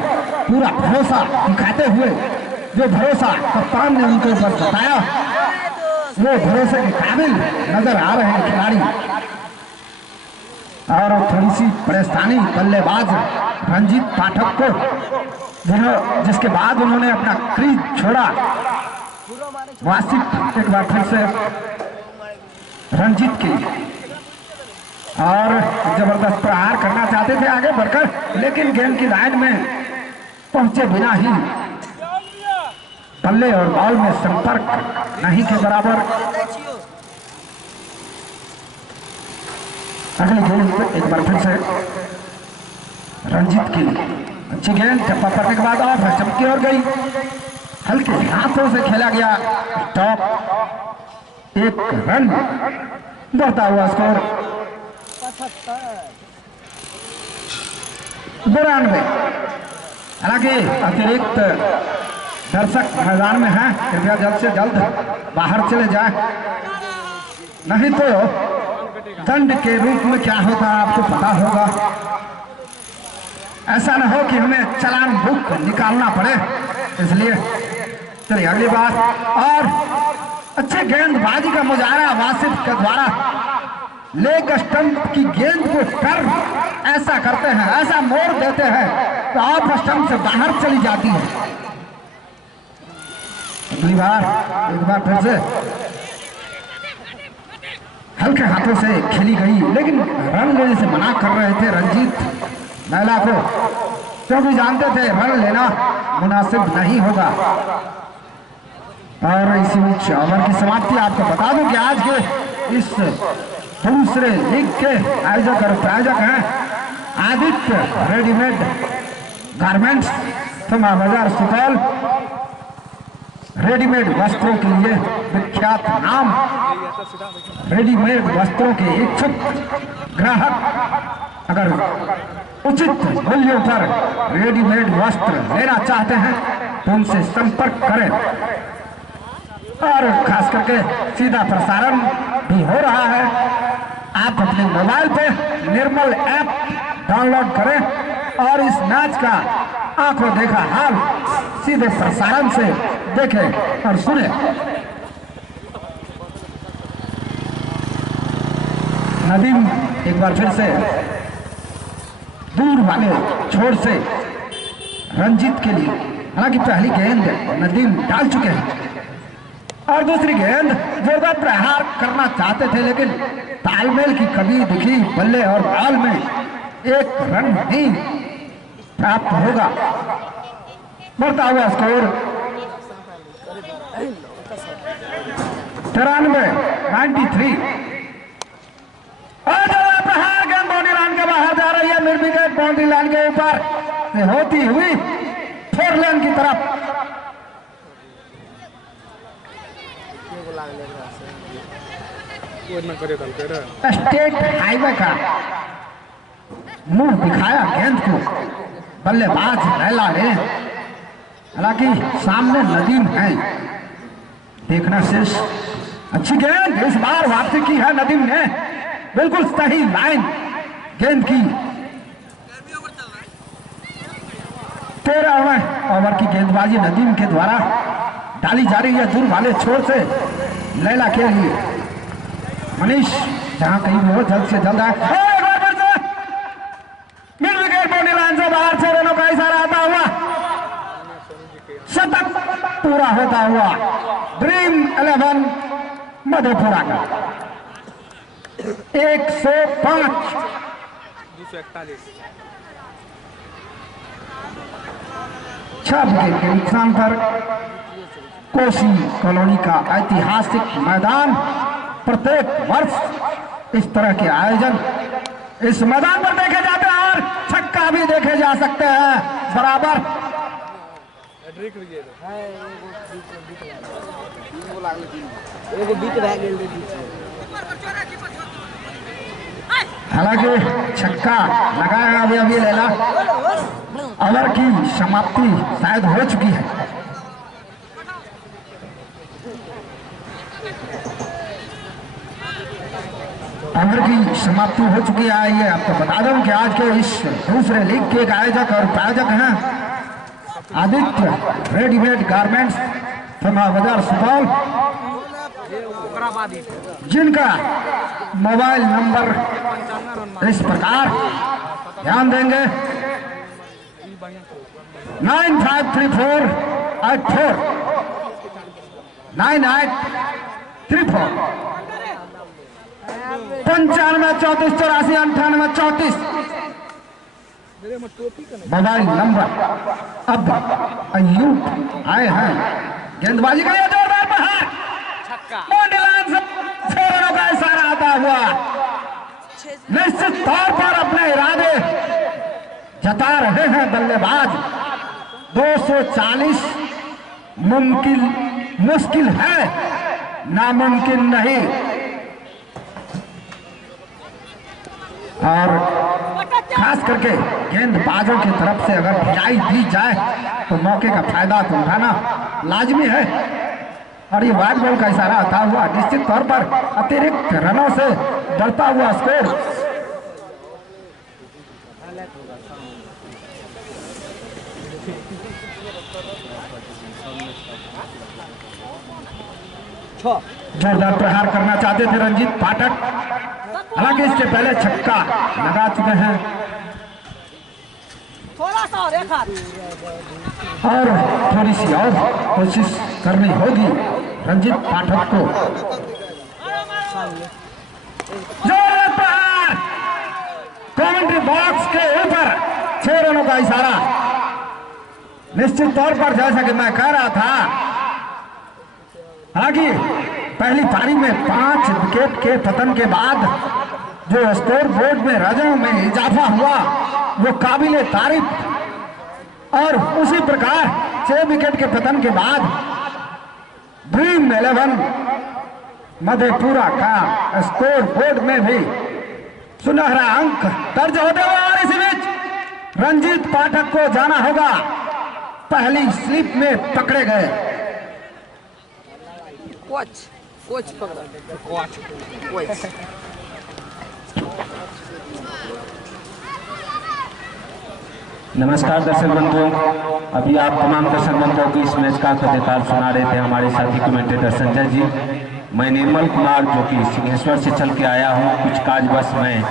पूरा भरोसा दिखाते हुए, जो भरोसा कप्तान ने उनके ऊपर जताया, वो भरोसे के काबिल नजर आ रहे हैं खिलाड़ी। और थोड़ी सी परेशानी बल्लेबाज रंजीत पाठक को, जिसके बाद उन्होंने अपना क्रीज छोड़ा। वासिफ एक बार फिर से रंजीत की और जबरदस्त प्रहार करना चाहते थे आगे बढ़कर, लेकिन गेंद की लाइन में पहुंचे बिना ही बल्ले और बॉल में संपर्क नहीं के बराबर। अगली गेंद एक बार फिर से रंजीत की अच्छी गेंद, टप्पा पड़ने के बाद ऑफ है, चमकी और गई, हल्के हाथों से खेला गया स्टॉप, 1 रन, बढ़ता हुआ स्कोर 92। हालांकि अतिरिक्त दर्शक मैदान में हैं, कृपया जल्द से जल्द बाहर चले जाएं, नहीं तो दंड के रूप में क्या होगा आपको पता होगा। ऐसा न हो कि हमें चालान बुक निकालना पड़े, इसलिए चलिए अगली बार। और अच्छे गेंदबाजी का मुजाहरा वासिफ के द्वारा लेग स्टंप की गेंद को कर ऐसा करते हैं, ऐसा मोड़ देते हैं तो ऑफ स्टंप से बाहर चली जाती है। अगली बार एक बार फिर से हल्के हाथों से खेली गई, लेकिन रन लेने से मना कर रहे थे रंजीत लैला को, क्योंकि जानते थे रन लेना मुनासिब नहीं होगा। और इसी बीच ओवर की समाप्ति आपको बता दूं कि आज के इस दूसरे लीग के आयोजक और प्रायोजक हैं आदित्य रेडीमेड गारमेंट्स थमा बाजार सुपौल। रेडीमेड वस्त्रों के लिए विख्यात नाम, रेडीमेड वस्त्रों के इच्छुक ग्राहक अगर उचित मूल्यों पर रेडीमेड वस्त्र लेना चाहते हैं तो उनसे संपर्क करें। और खास करके सीधा प्रसारण भी हो रहा है, आप अपने मोबाइल पे निर्मल ऐप डाउनलोड करें और इस मैच का आंखों देखा हाल सीधे प्रसारण से देखें और सुने। नदीम एक बार फिर से दूर वाले छोर से रंजीत के लिए, हालांकि पहली गेंद नदीम डाल चुके हैं और दूसरी गेंद जोरदार प्रहार करना चाहते थे, लेकिन तालमेल की कमी दिखी बल्ले और बॉल में, 1 रन नहीं प्राप्त होगा। बढ़ता हुआ स्कोर 93। और प्रहार गेंद बाउंड्री लाइन के बाहर जा रही है, मिड विकेट बाउंड्री लाइन के ऊपर से होती हुई 4 लेन की तरफ। स्टेट हाईवे का मुंह दिखाया गेंद को बल्लेबाज लैला ने, हालांकि सामने नदीम है, देखना शेष। अच्छी गेंद इस बार वापसी की है नदीम ने, बिल्कुल सही लाइन गेंद की। 13वें ओवर की गेंदबाजी नदीम के द्वारा डाली जा रही है दूर वाले छोर से लैला के लिए। मनीष जहां कहीं भी हो जल्द से जल्द आए। मिड विकेट बाउंड्री लाइन से बाहर 6 रनों का इशारा आता हुआ शतक पूरा होता हुआ ड्रीम 11 मधेपुरा का 105। 6 विकेट के नुकसान पर कोसी कॉलोनी का ऐतिहासिक मैदान, प्रत्येक वर्ष इस तरह के आयोजन इस मैदान पर देखे जाते हैं और छक्का भी देखे जा सकते हैं बराबर। हालांकि छक्का लगाया अभी लैला, ओवर की समाप्ति शायद हो चुकी है। ओवर की समाप्ति हो चुकी है। ये आपको बता दूं कि आज के इस दूसरे लीग के एक आयोजक और प्रायोजक हैं आदित्य रेडीमेड गारमेंट्स थमा बाजार सुपौल, जिनका मोबाइल नंबर इस प्रकार ध्यान देंगे 953484 9834 953484 मोबाइल नंबर। अब अयूब आए हैं गेंदबाजी का ये जोरदार प्रहार, बाउंड्री लाइन से 6 रनों का इशारा आता हुआ निश्चित तौर पर अपने इरादे जता रहे हैं बल्लेबाज। 240 मुश्किल है, नामुमकिन नहीं। और खास करके गेंदबाजों की तरफ से अगर ढिलाई दी जाए तो मौके का फायदा तो उठाना लाजमी है। और ये वाइड बॉल का इशारा आता हुआ निश्चित तौर पर अतिरिक्त रनों से बढ़ता हुआ स्कोर। जोरदार प्रहार करना चाहते थे रंजीत पाठक, हालांकि इससे पहले छक्का लगा चुके हैं थोड़ा सा और एक हाथ। और थोड़ी सी और कोशिश करनी होगी रंजीत पाठक को। जोरदार प्रहार कमेंट्री बॉक्स के ऊपर 6 रनों का इशारा। निश्चित तौर पर जैसा कि मैं कह रहा था, हालांकि पहली पारी में 5 विकेट के पतन के बाद जो स्कोर बोर्ड में रनों में इजाफा हुआ वो काबिले तारीफ। और उसी प्रकार 6 विकेट के पतन के बाद ड्रीम 11 मधेपुरा का स्कोर बोर्ड में भी सुनहरा अंक दर्ज होते हुए, और इसी बीच रंजीत पाठक को जाना होगा। पहली स्लिप में पकड़े गए। कोच पकड़ा कोच। नमस्कार दर्शक बंधुओं, अभी आप तमाम दर्शक बंधुओं को इस मैच का अधिकार सुना रहे थे हमारे साथी कमेंटेटर संजय जी। मैं निर्मल कुमार जो कि सिंहेश्वर से चल के आया हूं, कुछ काजवश मैं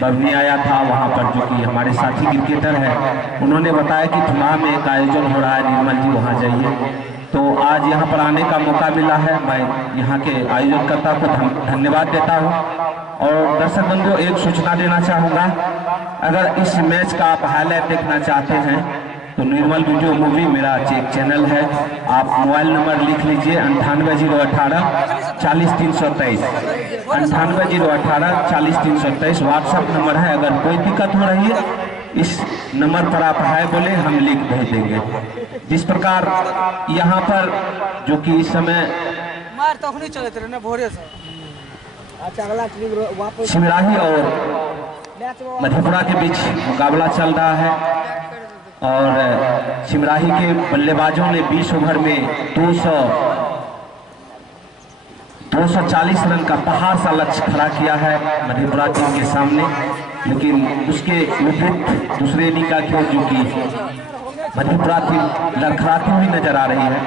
बबनी आया था। वहां पर जो कि हमारे साथी क्रिकेटर हैं, उन्होंने बताया कि धुमा में एक आयोजन हो रहा है, निर्मल जी वहां जाइए। तो आज यहां पर आने का मौका मिला है। मैं यहां के आयोजनकर्ता को धन्यवाद देता हूं। और दर्शक बंधुओं, एक सूचना देना चाहूँगा, अगर इस मैच का आप हाईलाइट देखना चाहते हैं तो निर्मल वीडियो मूवी मेरा एक चैनल है। आप मोबाइल नंबर लिख लीजिए 98 018 40 323, 98 018 40 323 व्हाट्सएप नंबर है। अगर कोई दिक्कत हो रही है इस नंबर पर आप हाय बोले, हम लिख भेज देंगे। जिस प्रकार यहाँ पर जो कि इस समय मार तो नहीं चलते रहे ना भोरे से। सिमराही और मधेपुरा के बीच मुकाबला चल रहा है और सिमराही के बल्लेबाजों ने 20 ओवर में 240 रन का पहाड़ सा लक्ष्य खड़ा किया है मधेपुरा टीम के सामने। लेकिन उसके विपरीत दूसरे इनिंग का खेल जो कि मधेपुरा टीम लड़खड़ाती हुई नजर आ रही है।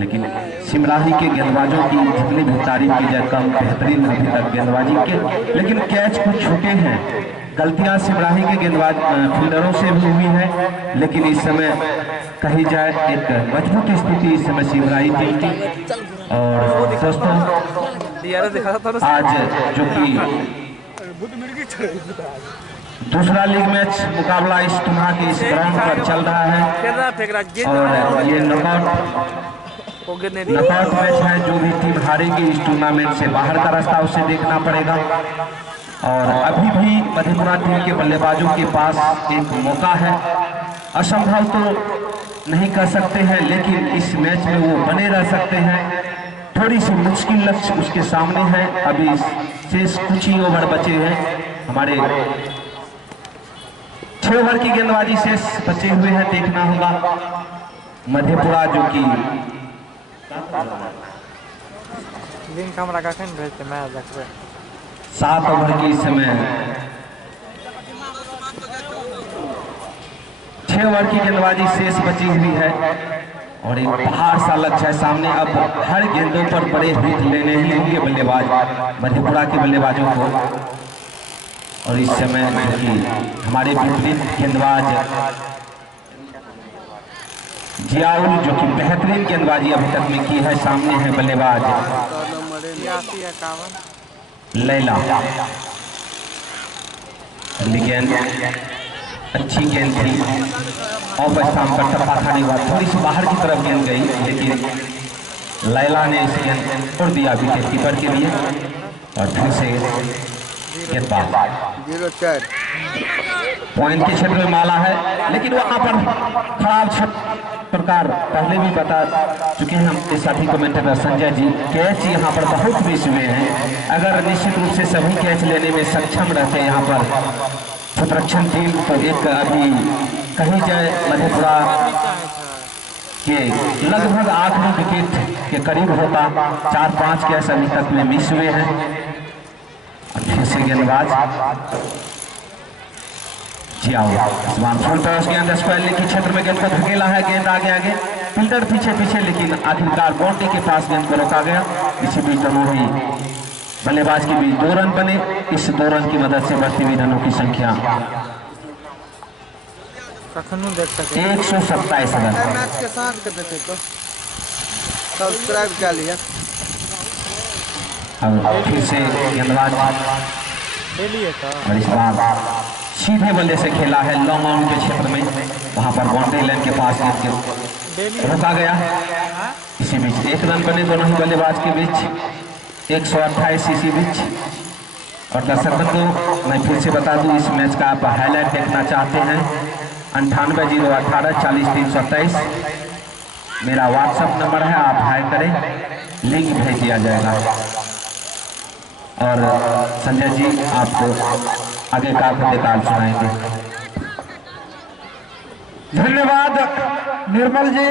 लेकिन सिमराही के गेंदबाजों की जितनी भी तारीफ की जाए कम, बेहतरीन अभी तक गेंदबाजी के, लेकिन कैच कुछ छोटे हैं। गलतियां सिमराही के गेंदबाज फील्डरों से भी हुई है। लेकिन इस समय कही जाए एक मजबूत स्थिति इस समय सिमराही टीम की। और दोस्तों आज जो कि दूसरा लीग मैच मुकाबला इस तुमा के इस ग्राउंड पर चल रहा है और ये नॉकआउट मैच है। जो भी टीम हारेगी इस टूर्नामेंट से बाहर का रास्ता उसे देखना पड़ेगा। और अभी भी मधेपुरा टीम के बल्लेबाजों के पास एक मौका है, असंभव तो नहीं कर सकते हैं, लेकिन इस मैच में वो बने रह सकते हैं। थोड़ी सी मुश्किल लक्ष्य उसके सामने है। अभी शेष कुछ ही ओवर बचे हैं। हमारे 6 ओवर की गेंदबाजी शेष बचे हुए हैं, देखना होगा। मधेपुरा जो कि 7 ओवर की इस समय 6 ओवर की गेंदबाजी शेष बची हुई है और एक पहाड़ सा लक्ष्य है सामने। अब हर गेंदों पर बड़े हिट लेने ही होंगे बल्लेबाज मधेपुरा के बल्लेबाजों को। और इस समय जो कि हमारे विपरीत गेंदबाज जियाउल जो कि बेहतरीन गेंदबाजी अभी तक में की है, सामने है बल्लेबाज लैला। लेकिन अच्छी गेंद थी, ऑफ स्थान पर टप्पा खाने के बाद थोड़ी सी बाहर की तरफ गेंद गई, लेकिन लैला ने इस गेंद छोड़ दिया विकेट कीपर के लिए। और फिर से गेंदबाज 0-4 पॉइंट के क्षेत्र में माला है, लेकिन वहां पर खराब प्रकार पहले भी बता चुके हैं हम साथी कमेंटेटर संजय जी। कैच यहाँ पर बहुत मिस हुए हैं। अगर निश्चित रूप से सभी कैच लेने में सक्षम रहते यहाँ पर संरक्षण टीम, तो एक अभी कही जाए मधेपुरा के लगभग आखिरी विकेट के करीब होता। 4-5 कैच अभी तक में मिस हुए हैं। फिर से गेंदबाज जी आओ गेंद स्क्वायर के क्षेत्र में गेंद को धकेला है। गेंद आगे आगे, फील्डर पीछे पीछे, लेकिन आखिरकार बाउंड्री के पास गेंद को रोका गया। इसी बीच दोनों ही बल्लेबाज के बीच 2 रन बने। इस 2 रन की मदद से बढ़ती हुई रनों की संख्या 127 रन। मैच के साथ करते थे तो सब्सक्राइब कर लिया। अब फिर से गेंदबाज और इस बार सीधे बल्ले से खेला है लॉन्ग ऑन के क्षेत्र में। वहां पर बाउंड्री लाइन के पास रोका गया। इसी बीच 1 रन बने दोनों ही बल्लेबाज के बीच। 128 इसी बीच। और दर्शक बंधु, मैं फिर से बता दूं, इस मैच का आप हाईलाइट देखना चाहते हैं 98 018 40 327 मेरा व्हाट्सएप नंबर है। आप हाई करें, लिंक भेज दिया जाएगा। और संजय जी आपको आगे का प्रतिकाल सुनाएंगे। धन्यवाद निर्मल जी,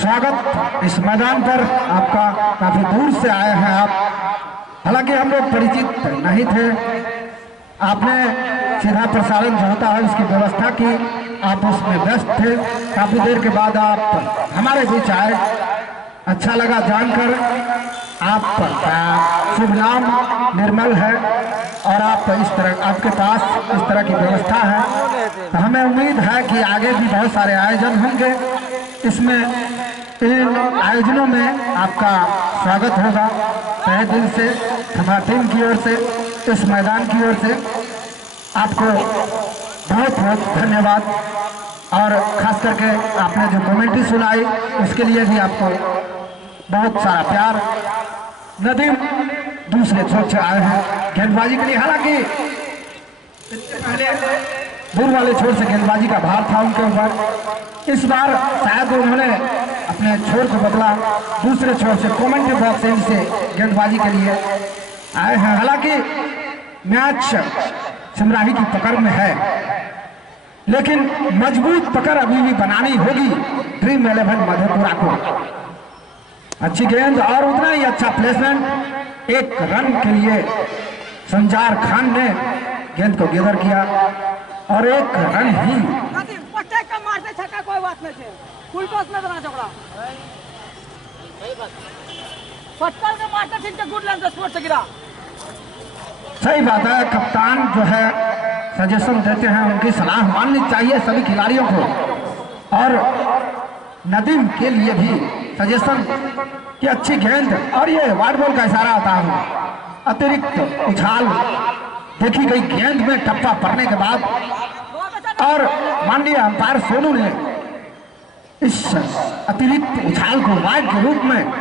स्वागत इस मैदान पर आपका। काफी दूर से आए हैं आप, हालांकि हम लोग परिचित नहीं थे। आपने सीधा प्रसारण जो होता है उसकी व्यवस्था की, आप उसमें व्यस्त थे। काफी देर के बाद आप हमारे बीच आए, अच्छा लगा जानकर। आपका शुभ नाम निर्मल है और आप इस तरह, आपके पास इस तरह की व्यवस्था है, तो हमें उम्मीद है कि आगे भी बहुत सारे आयोजन होंगे। इसमें इन आयोजनों में आपका स्वागत होगा। तहे दिल से हमारी टीम की ओर से, इस मैदान की ओर से आपको बहुत बहुत धन्यवाद। और खास करके आपने जो कमेंट्री सुनाई उसके लिए भी आपको बहुत सारा प्यार। नदीम दूसरे छोर से आए हैं गेंदबाजी के लिए, हालांकि इससे पहले दूर वाले छोर से गेंदबाजी का भार था उनके ऊपर। इस बार शायद उन्होंने अपने छोर को बदला, दूसरे छोर से कमेंट्री बॉक्स एंड से गेंदबाजी के लिए आए हैं। हालांकि मैच सिमराही की पकड़ में है, लेकिन मजबूत पकड़ अभी भी बनानी होगी ड्रीम 11 मधेपुरा को। अच्छी गेंद और उतना ही अच्छा प्लेसमेंट। 1 रन के लिए संजार खान ने गेंद को गेदर किया और 1 रन ही। मारते छक्का कोई बात नहीं है, फुल टॉस में बना झगड़ा पत्थर के मारते ठीक गुड लाइन स्पोर्ट से गिरा। सही बात है, कप्तान जो है सजेशन देते हैं, उनकी सलाह माननी चाहिए सभी खिलाड़ियों को। और नदीम के लिए भी सजेशन कि अच्छी गेंद, और ये वाइड बॉल का इशारा आता है। अतिरिक्त उछाल देखी गई गेंद में टप्पा पड़ने के बाद, और माननीय अंपायर सोनू ने इस अतिरिक्त उछाल को वाइड के रूप में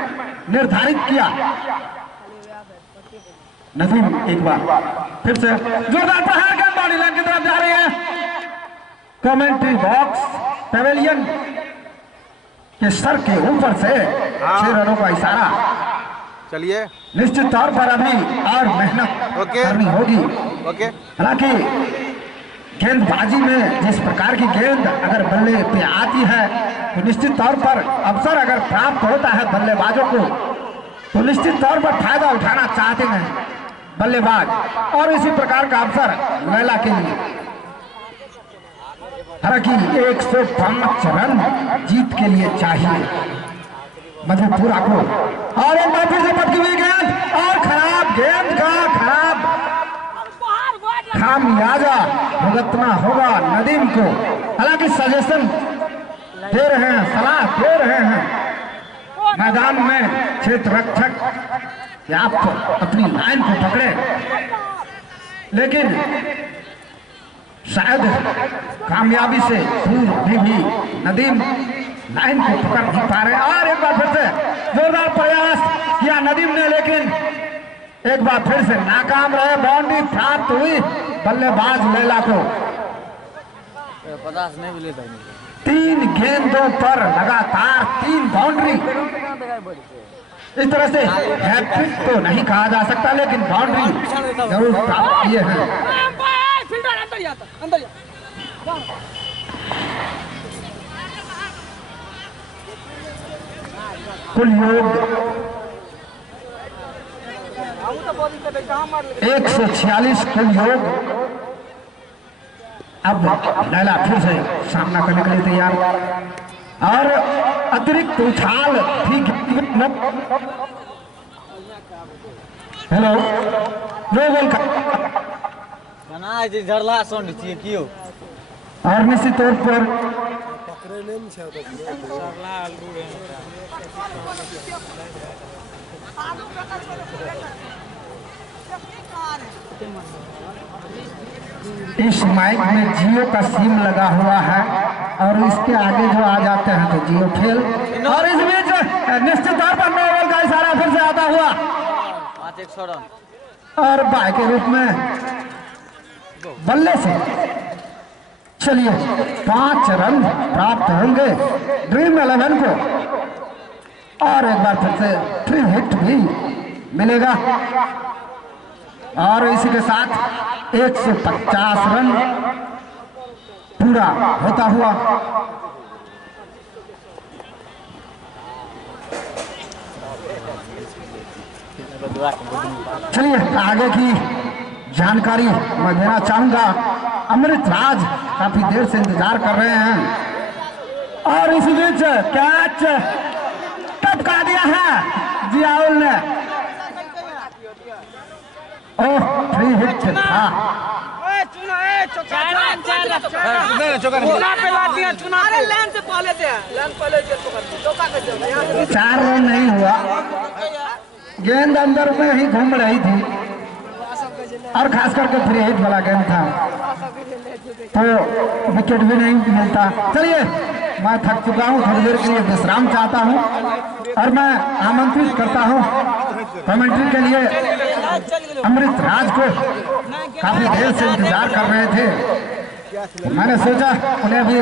निर्धारित किया। नदीम एक बार फिर से जोरदार प्रहार, गेंद बॉडी लाइन की तरफ जा रही है। कमेंट्री बॉक्स पेवेलियन के सर के ऊपर से 6 रनों का इशारा। चलिए निश्चित तौर पर अभी और मेहनत करनी होगी। हालांकि गेंदबाजी में जिस प्रकार की गेंद अगर बल्ले पे आती है तो निश्चित तौर पर अवसर अगर प्राप्त होता है बल्लेबाजों को, तो निश्चित तौर पर फायदा उठाना चाहते हैं बल्लेबाज, और इसी प्रकार का अवसर लैला के लिए। हालांकि 105 रन जीत के लिए चाहिए मधेपुरा को। और एक बार फिर से पटकी हुई गेंद और खराब गेंद का खराब खामियाजा भुगतना होगा नदीम को। हालांकि सजेशन दे रहे हैं, सलाह दे रहे हैं मैदान में क्षेत्र रक्षक कि आप अपनी लाइन को पकड़े, लेकिन शायद कामयाबी से दूर भी नदीम लाइन को पकड़ नहीं पा रहे। और एक बार फिर से जोरदार प्रयास किया नदीम ने, लेकिन एक बार फिर से नाकाम रहे, बाउंड्री प्राप्त हुई बल्लेबाज लैला को। 50 नहीं मिले भाई। 3 गेंदों पर लगातार 3 बाउंड्री। इस तरह से हैट्रिक तो नहीं कहा जा सकता, लेकिन बाउंड्री जरूर प्राप्त किए हैं। फील्डर अंदर जाता, अंदर जा। कुल योग 146 कुल योग। अब लैला फिर से सामना करने के लिए तैयार और अतिरिक्त उछाल ठीक। हेलो नो बॉल का बना जे झरला साउंड छिए कियो। और निश्चित तौर पर इस माइक में जियो का सिम लगा हुआ है और इसके आगे जो आ जाते हैं तो जियो खेल। और इस बीच निश्चित तौर पर नो बॉल का इशारा फिर से आता हुआ 100 रन और बाय के रूप में बल्ले से। चलिए 5 रन प्राप्त होंगे ड्रीम 11 को और एक बार फिर से फ्री हिट भी मिलेगा और इसी के साथ 150 रन पूरा होता हुआ। चलिए आगे की जानकारी मैं देना चाहूंगा। अमृत राज काफी देर से इंतजार कर रहे हैं और इसी बीच कैच टपका दिया है जियाउल ने। ओह फ्री हिट था। चार रन नहीं हुआ, गेंद अंदर में ही घूम रही थी और खास करके फ्री हिट वाला गेंद था तो विकेट भी नहीं मिलता। चलिए मैं थक चुका हूँ, थोड़ी देर के लिए विश्राम चाहता हूँ और मैं आमंत्रित करता हूँ कमेंट्री के लिए अमृत राज को। काफी देर से इंतजार कर रहे थे तो मैंने सोचा उन्हें भी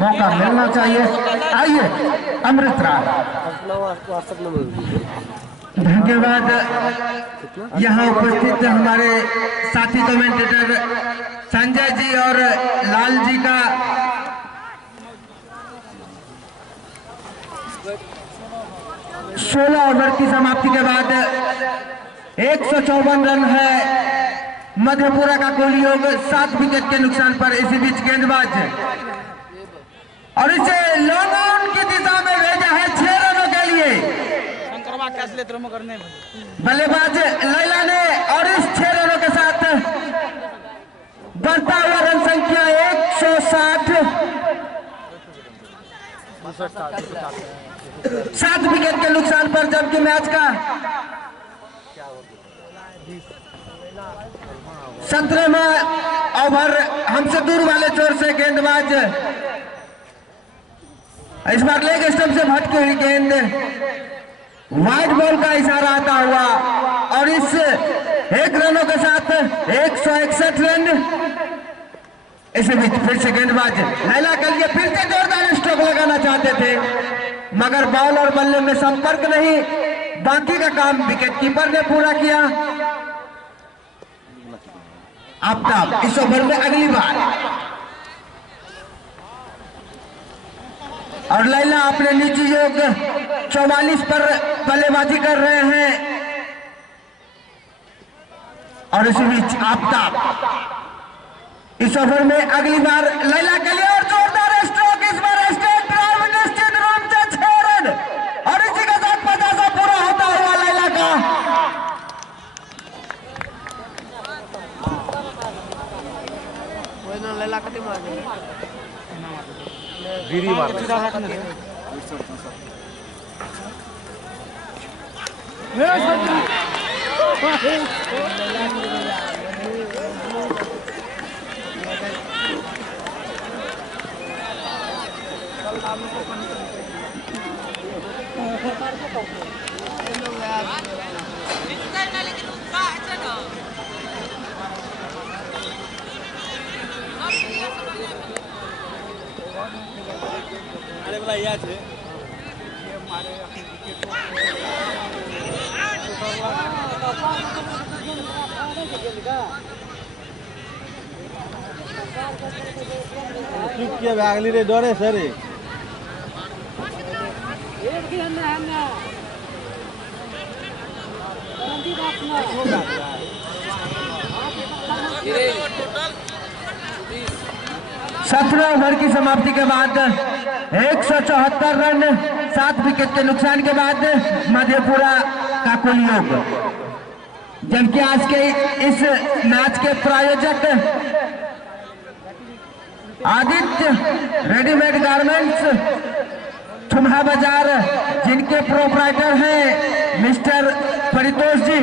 मौका मिलना चाहिए। आइए अमृत राज। धन्यवाद। यहाँ उपस्थित हमारे साथी कमेंटेटर संजय जी और लाल जी का 16 ओवर की समाप्ति के बाद 154 रन है। मधेपुरा का कुल योग 7 विकेट के नुकसान पर। इसी बीच गेंदबाज और इसे लॉन्ग ऑन की दिशा में भेजा है 6 रनों के लिए। बल्लेबाज लैला ने और इस 6 रनों के साथ बढ़ता हुआ रन संख्या 160। 7 विकेट के नुकसान पर, जबकि मैच का 17वां ओवर हमसे दूर वाले छोर से गेंदबाज इस बार लेग स्टंप से भटकी हुई गेंद, वाइड बॉल का इशारा आता हुआ और इस 1 रनों के साथ 161 रन। इसी बीच फिर से गेंदबाज लैला के लिए फिर से जोरदार स्ट्रोक लगाना चाहते थे मगर बॉल और बल्ले में संपर्क नहीं। बाकी का काम विकेट कीपर ने पूरा किया। आफ्ताब इस ओवर में अगली बार और लैला अपने निजी योग 44 पर बल्लेबाजी कर रहे हैं और इसी बीच आफ्ताब इस ओवर में अगली बार लैला के लिए और जोरदार स्ट्रोक। इस बार स्ट्रेट ड्राइव निश्चित रूप से 6 रन और इसी के साथ 50 पूरा होता हुआ लैला का। लैला कते मार गिरी मार ಆಗಲಿ ರೀ ಡೋರೆ ಸರಿ सत्रह ओवर की समाप्ति के बाद 174 रन 7 विकेट के नुकसान के बाद मधेपुरा का कुल योग। जबकि आज के इस मैच के प्रायोजक आदित्य रेडीमेड गारमेंट्स थुम्हा बाजार, जिनके प्रोप्राइटर हैं मिस्टर परितोष जी,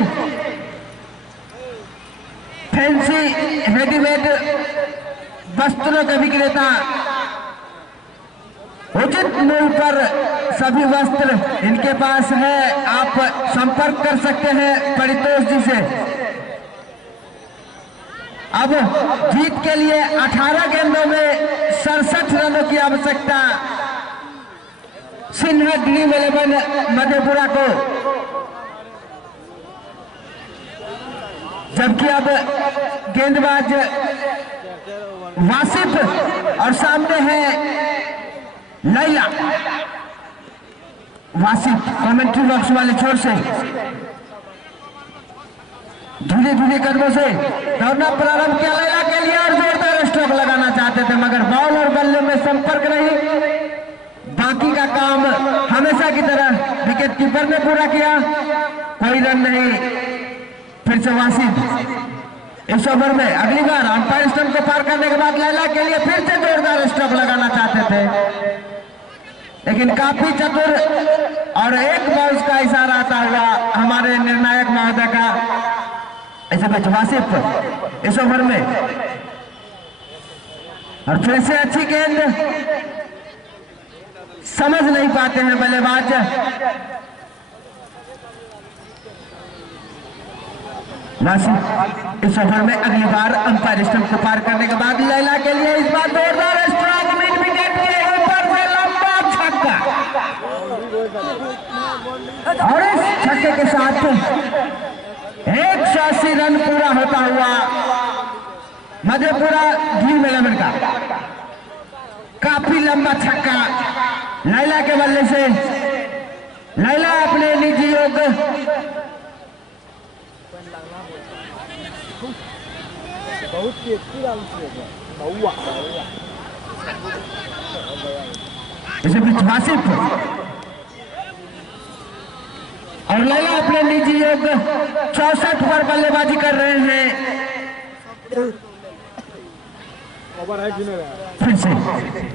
फैंसी रेडीमेड वस्त्रों के विक्रेता, उचित मूल्य पर सभी वस्त्र इनके पास है। आप संपर्क कर सकते हैं परितोष जी से। अब जीत के लिए 18 गेंदों में 67 रनों की आवश्यकता सिन्हा ड्रीम 11 मधेपुरा को। जबकि अब गेंदबाज वासिफ और सामने है लैला। वासिफ कमेंट्री बॉक्स वाले छोर से धीरे धीरे कदमों से दौड़ना प्रारंभ किया लैला के लिए और जोरदार स्ट्रोक लगाना चाहते थे, मगर बॉल और बल्ले में संपर्क नहीं। बाकी का काम हमेशा की तरह विकेट कीपर ने पूरा किया, कोई रन नहीं। फिर से वासिफ इस ओवर में अगली बार अंपायर स्टंप को पार करने के बाद लैला के लिए फिर से जोरदार स्ट्रोक लगाना चाहते थे, लेकिन काफी चतुर और एक बॉल्स का इशारा आता हुआ हमारे निर्णायक महोदय का। ऐसे में वासिफ इस ओवर में और फिर से अच्छी गेंद, समझ नहीं पाते हैं बल्लेबाज। वासिफ इस ओवर में अगली बार अंपायर स्टंप को पार करने के बाद लैला के लिए इस बार जोरदार स्ट्रोक, मिड विकेट के ऊपर से लंबा छक्का, और इस छक्के के साथ 180 रन पूरा होता हुआ मधेपुरा ड्रीम 11 का। काफी लंबा छक्का लैला के बल्ले से। लैला अपने निजी योग इसे बीच वासिफ और लैला अपने निजी योग 64 पर बल्लेबाजी कर रहे हैं। फिर से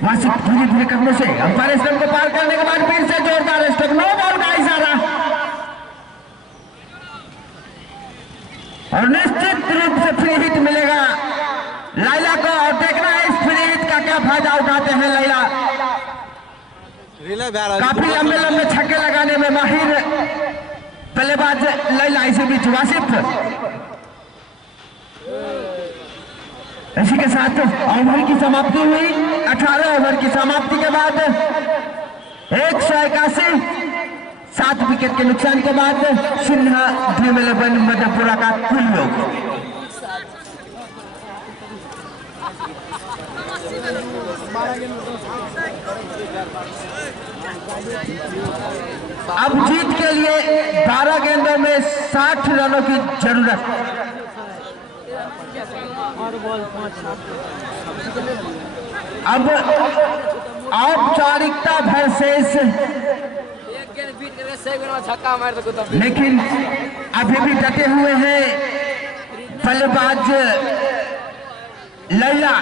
वासिफ धीरे धीरे कदमों से अंपायर स्टंप को पार करने के बाद फिर से जोरदार स्ट्रोक, नो बॉल का इशारा, और निश्चित रूप से फ्री हिट मिलेगा लैला को। और देखना है इस फ्री हिट का क्या फायदा उठाते हैं लैला। काफी लंबे लंबे छक्के लगाने में माहिर बल्लेबाज लैला। इसी बीच वासिफ इसी के साथ ओवर की समाप्ति हुई। 18 ओवर की समाप्ति के बाद 181 7 विकेट के नुकसान के बाद सिन्हा ड्रीम 11 मधेपुरा का कुल योग। अब जीत के लिए 12 गेंदों में 60 रनों की जरूरत। अब औपचारिकता भर शेष, लेकिन अभी भी डटे हुए हैं बल्लेबाज लैला।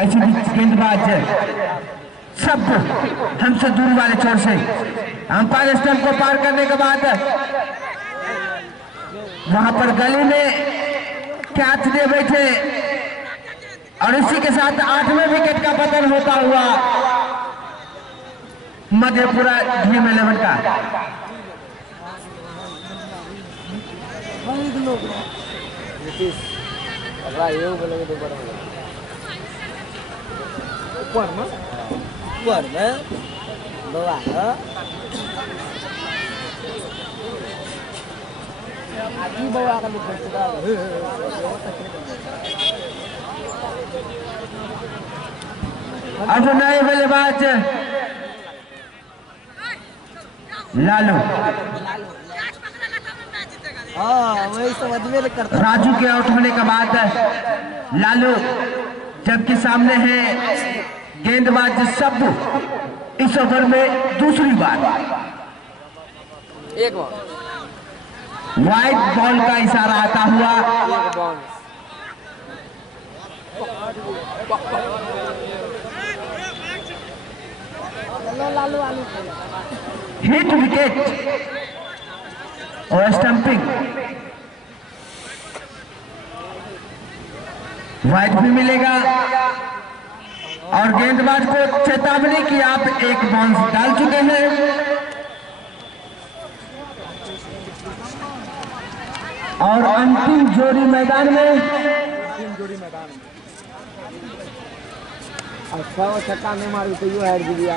ऐसे भी गेंदबाज सब हमसे दूर वाले छोर से अंपायर स्टंप को पार करने के बाद वहां पर गली में कैच दे बैठे, और इसी के साथ 8वें विकेट का पतन होता हुआ मधेपुरा ड्रीम 11 का। ऊपर में बाबा आदमी बाबा का लोग करता है अब नए बल्लेबाज लालू हाँ वही सब आदमी करता राजू के आउट होने के बाद लालू जबकि सामने है गेंदबाज सब्बू इस ओवर में दूसरी बार एक बार वाइट बॉल का इशारा आता हुआ एक बॉल हिट विकेट और स्टंपिंग वाइट भी मिलेगा और गेंदबाज को चेतावनी कि आप एक बाउंस डाल चुके हैं और अंतिम जोड़ी मैदान में छक्का नहीं मारू तो यू हार दिया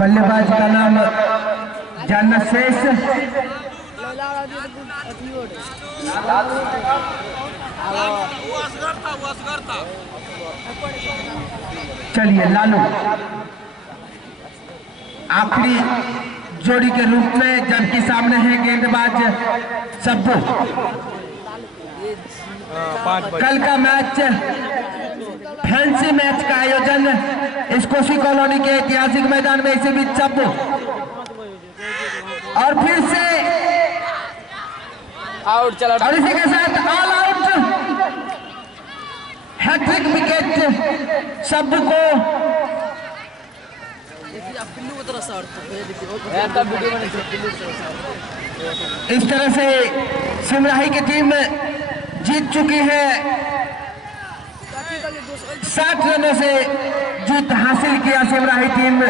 बल्लेबाज का नाम जानना शेष चलिए लालू आखिरी जोड़ी के रूप में जबकि सामने है गेंदबाज सब्बू कल का मैच फैंसी मैच का आयोजन इस कोसी कॉलोनी के ऐतिहासिक मैदान में इसी बीच सब्बू और फिर से आउट चला और इसी के साथ all out hattrick wicket Sabbu को इस तरह से सिमराही की टीम जीत चुकी है 60 रनों से जीत हासिल किया सिमराही टीम